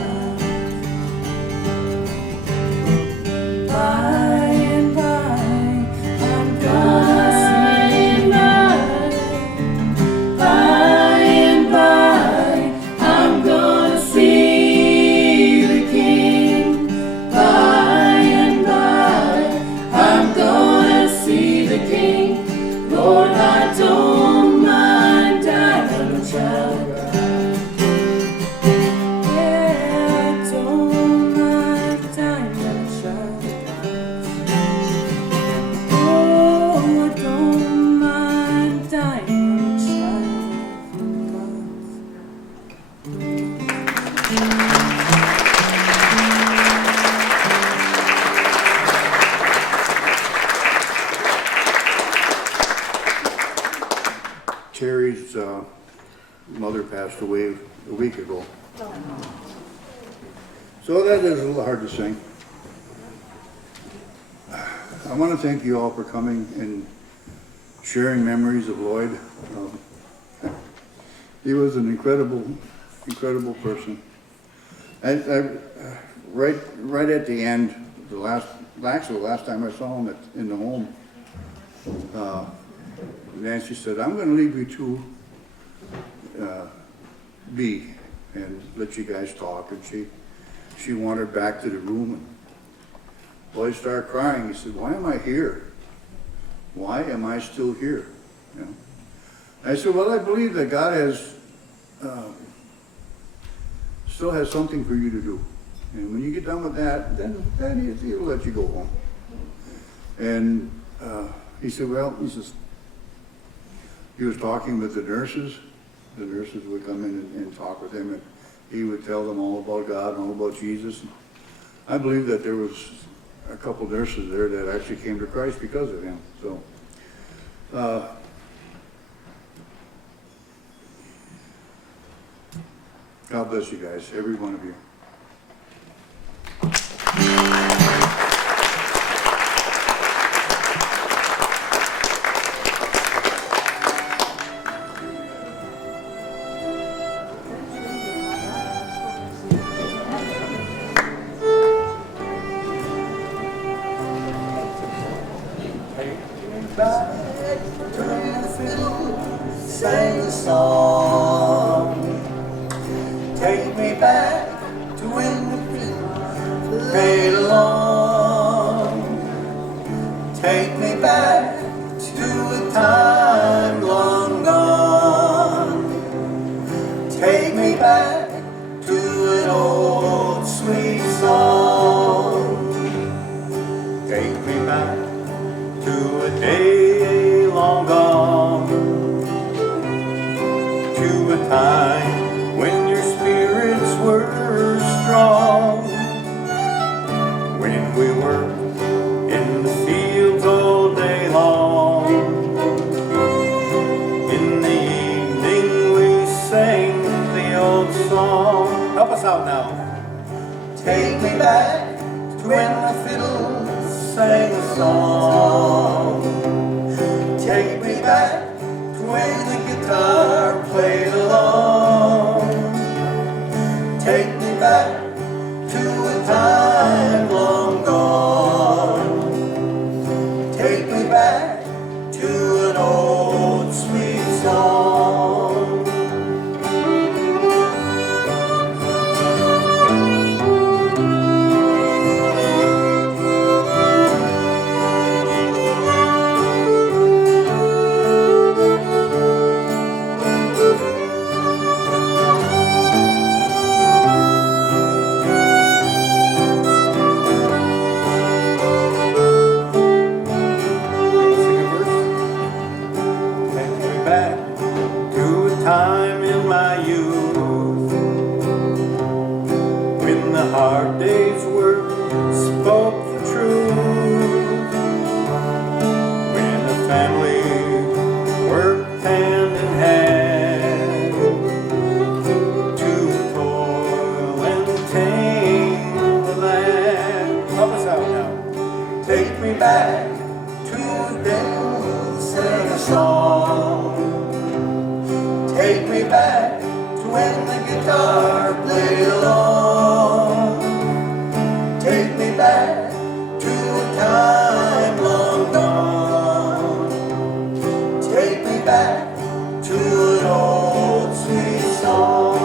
By and by, I'm gonna see the King. By and by, I'm gonna see the King. By and by, I'm gonna see the King. Lord, I don't mind dying, I'm a child of God. Yeah, I don't mind dying, I'm a child of God. Oh, I don't mind dying, I'm a child of God. Terry's mother passed away a week ago. So that is a little hard to sing. I want to thank you all for coming and sharing memories of Lloyd. He was an incredible person. Right at the end, the last time I saw him in the home, Nancy said, I'm going to leave you two be and let you guys talk. And she wandered back to the room, and Lloyd started crying. He said, why am I here? Why am I still here? You know? I said, well, I believe that God has still has something for you to do. And when you get done with that, then he'll let you go home. And he said, well, he was talking with the nurses. The nurses would come in and talk with him, and he would tell them all about God and all about Jesus. And I believe that there was a couple nurses there that actually came to Christ because of him. So, God bless you guys, every one of you. Sang the song. me back to when the fiddle sang a song. Take me back to when the guitar played along. Take me back to a time long gone. Take me back to an old sweet song. Take me back to a time in my youth when the hard day's work spoke the truth, when the family worked hand in hand to toil and tame the land. Help us out now. Take me back to the day sang a song. Take me back to when the guitar played along. Take me back to a time long gone. Take me back to an old sweet song.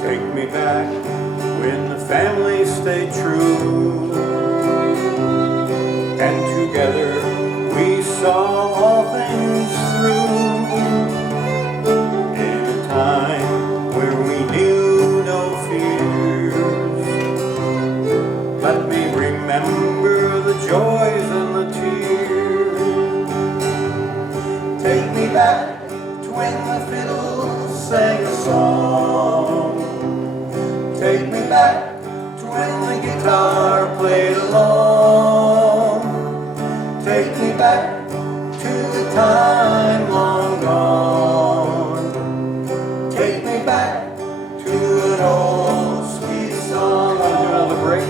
Take me back when the family stayed true, and together we saw all things through. In a time where we knew no fears, let me remember the joys and the tears. Take me back to when the fiddle sang a song. Take me back to when the guitar played along. Take me back to the time long gone. Take me back to an old sweet song. Want to do another break?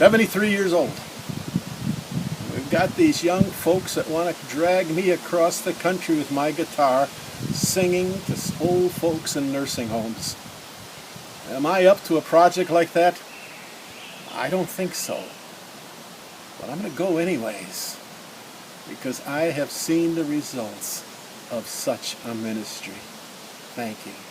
73 years old. We've got these young folks that want to drag me across the country with my guitar, singing to old folks in nursing homes. Am I up to a project like that? I don't think so. But I'm going to go anyways, because I have seen the results of such a ministry. Thank you.